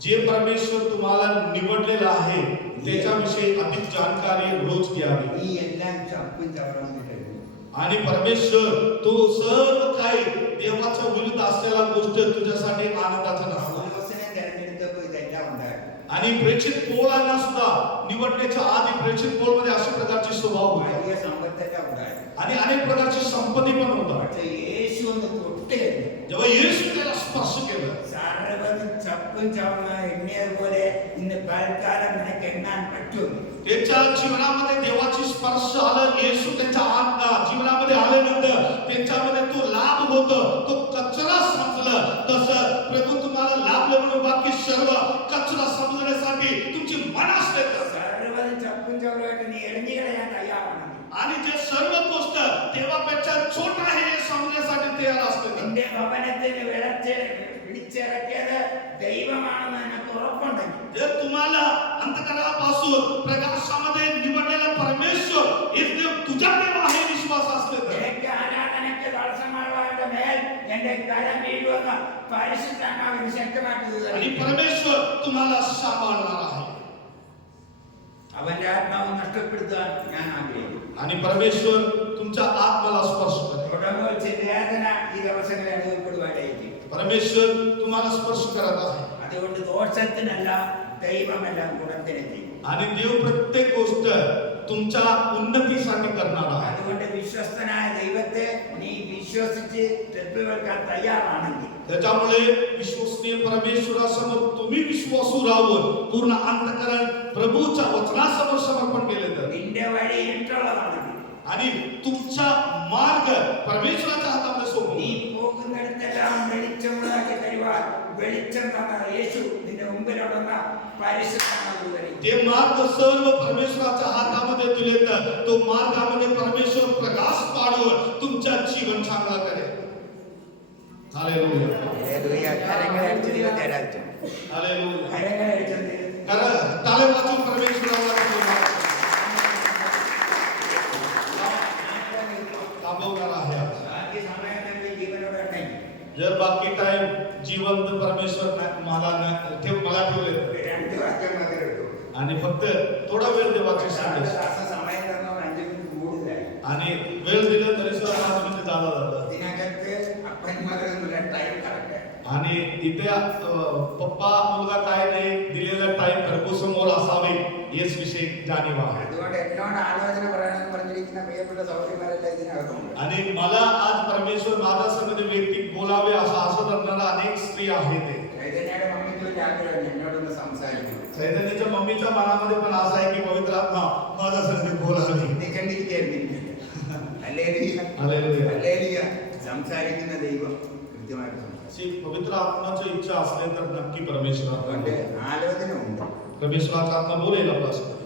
जे परमेश्वर तुम्हाला निवडलेलं आहे त्याच्याविषयी अधिक जानकारी रोज घ्यावी. നീ എല്ലാം ചപ്പും ചവറാന്ന് കഴിയും. आणि परमेश्वर तो सर्व काही देवाच्या विरुद्ध असलेला गोष्ट तुझ्यासाठी आनंदाचा नसतो. പൗലോസിനെ തെരഞ്ഞെടുത്തപ്പോൾ ഇതെല്ലാം ഉണ്ടായിരുന്നു. आणि प्रेषित पौलांना सुद्धा निवडण्याच्या आधी प्रेषित पौलमध्ये अशा प्रकारची स्वभाव होता വലിയ സമ്പത്തെല്ലാം ഉണ്ടായിരുന്നു. आणि अनेक प्रकारची संपत्ती पण होता. പക്ഷേ യേശു ഒന്ന് തൊട്ട് കഴിഞ്ഞു. जेव्हा येशू त्याला स्पर्श केलं സർവ്വതും ചപ്പും ചവണ എണ്ണിയതുപോലെ ഇന്ന് കാലകാലം നിനക്ക് എണ്ണാൻ പറ്റും. त्याच्या जीवनामध्ये देवाची स्पर्श आलं. येशू त्याच्या जीवनामध्ये आल्यानंतर त्याच्यामध्ये तो लाभ होत तो कचरा समजलं. तसं प्रभू तुम्हाला लाभलं म्हणून बाकी सर्व कचरा समजण्यासाठी तुमची मन असते സർവ്വതും ചപ്പും ചവറായിട്ട് നീ എറിഞ്ഞു കളയാൻ തയ്യാറാണ്. आणि जे सर्व गोष्ट देवापेक्षा छोट आहे हे समजण्यासाठी तयार असते. നിന്റെ ഭവനത്തിന് വിളിച്ചിറക്കിയത് ദൈവമാണെന്ന് നിനക്ക് ഉറപ്പുണ്ടെങ്കിൽ जर तुम्हाला अंतःकरणापासून प्रकाशामध्ये निवडलेला परमेश्वर हे देव तुझ्या देव आहे विश्वास असले तर നിനക്ക് ആരാധനയ്ക്ക് തടസ്സമുള്ളവരുടെ മേൽ എന്റെ കരം വീഴുമെന്ന് പരിശുദ്ധാത്മാവിന് ശക്തമാക്കി आणि परमेश्वर तुम्हाला सांभाळणार आहे. അവന്റെ ആത്മാവ് നഷ്ടപ്പെടുത്താൻ ഞാൻ ആഗ്രഹിക്കുന്നു. आणि परमेश्वर तुमच्या आत्म्याला स्पर्श करेल. ഉടമവെച്ച വേദന ഈ ദിവസങ്ങളിൽ അനുഭവപ്പെടുവാനായിരിക്കും. परमेश्वर तुम्हाला स्पर्श करत आहे. അതുകൊണ്ട് ദോഷത്തിനല്ല ദൈവമെല്ലാം ഗുണത്തിനെത്തി. आणि देव प्रत्येक गोष्ट तुमच्या उन्नतीसाठी करणार आहे. അതുകൊണ്ട് വിശ്വസ്തനായ ദൈവത്തെ നീ വിശ്വസിച്ച് തെറ്റുകൾക്കാൻ തയ്യാറാണെങ്കിൽ त्याच्यामुळे विश्वसनीय परमेश्वरासमोर तुम्ही विश्वासू राहून पूर्ण अंतःकरण प्रभूच्या वचनासमोर समर्पण केले तर നിന്റെ വഴി ഇരുട്ടുള്ളതാണെങ്കിൽ आणि तुमचा मार्ग परमेश्वराच्या हातामध्ये सोपवून നീ പോകുന്നിടത്തെല്ലാം വെളിച്ചമുള്ളതാക്കി തരുവാൻ വെളിച്ചം തന്ന യേശു നിന്റെ മുമ്പിലുണ്ടെന്ന പരിശുദ്ധമായി വരും. ते मार्ग सर्व परमेश्वराच्या हातामध्ये दिले तर तो मार्गामध्ये परमेश्वर प्रकाश पाडून तुमचा जीवन चांगला करेल. Hallelujah hallelujah. കരങ്ങളെ അടിച്ച് ദൈവത്തെ ആരാധിച്ചു. हालेलुया കരങ്ങളെ അടിച്ച് कारण टाळे वाजून परमेश्वराला थांबवणार आहे आज. ബാക്കി സമയം എന്റെ ജീവനോടെ ഉണ്ടെങ്കിൽ जर बाकी टाइम जिवंत परमेश्वर मला ठेवले 2 വാക്യം മാത്രമേ എടുക്കൂ. आणि फक्त थोडा वेळ देवाचे सांगेस സമയം തന്നോ 5 മിനിറ്റ് കൂടുതലായി. आणि वेळ दिलं तरी सुद्धा 5 मिनिटं जादा जातात ഇതിനകത്ത് അപ്പന്മാരൊന്നുമില്ല, ടൈം കറക്റ്റ്. आणि इथे पप्पा मुलगा काय नाही दिलेला टाइम घरकुसमोर असावे हेच विषय जाणीव आहे അതുകൊണ്ട് എന്നോട് ആലോചന പറയണമെന്ന് പറഞ്ഞിരിക്കുന്ന പ്രിയപ്പെട്ട സഹോദരിമാരെല്ലാം ഇതിനകത്തുണ്ട്. आणि मला आज परमेश्वर माझ्या संबंधी व्यक्ती बोलावे असं असं करणारा अनेक स्त्री आहेत ते ചൈതന്യയുടെ മമ്മിക്ക് ഒരു ആഗ്രഹം എന്നോടൊന്ന് സംസാരിക്കണം. चैतन्याच्या मम्मीच्या मनामध्ये पण असं आहे की पवित्र आत्मा माझ्या संबंधी बोलावी ചിന്തിക്കേണ്ടിയിരിക്കുന്നു. ഹല്ലേലൂയ. Hallelujah hallelujah. സംസാരിക്കുന്ന ദൈവം കൃത്യമായിട്ട് സംസാരിക്കും. अशी पवित्र आत्माची इच्छा असली तर नक्की परमेश्वर അതുകൊണ്ട് ആലോചന ഉണ്ട്. परमेश्वराचा आत्मा बोलेल आपल्यासोबत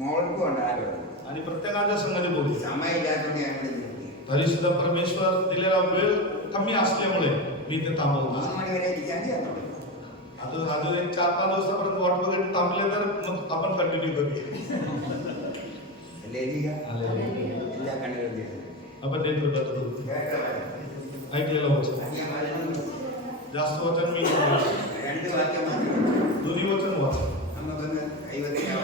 മോൾക്കും ഉണ്ട് ആലോചന. आणि प्रत्येकाच्या संगती बोलेल സമയമില്ലാത്തതുകൊണ്ട് ഞങ്ങൾ നിർത്തി. तरी सुद्धा परमेश्वर दिलेला वेळ कमी असल्यामुळे मी ते थांबवतो 3 മണി വരെ ഇരിക്കാൻ ചെയ്യാൻ अजून एक 4-5 दिवसापर्यंत वाट वगैरे थांबले तर मग आपण कंटिन्यू करूया ഹല്ലേലൂയ. എല്ലാ കണ്ണുകളും തീർന്നു. आपण ते ठेवतो ऐकलेलं वचन അധികം വചനം जास्त वचन मी 2 വാക്യം മാത്രമേ दोन्ही वचन वाच നമുക്കൊന്ന് കൈവരിക്കാൻ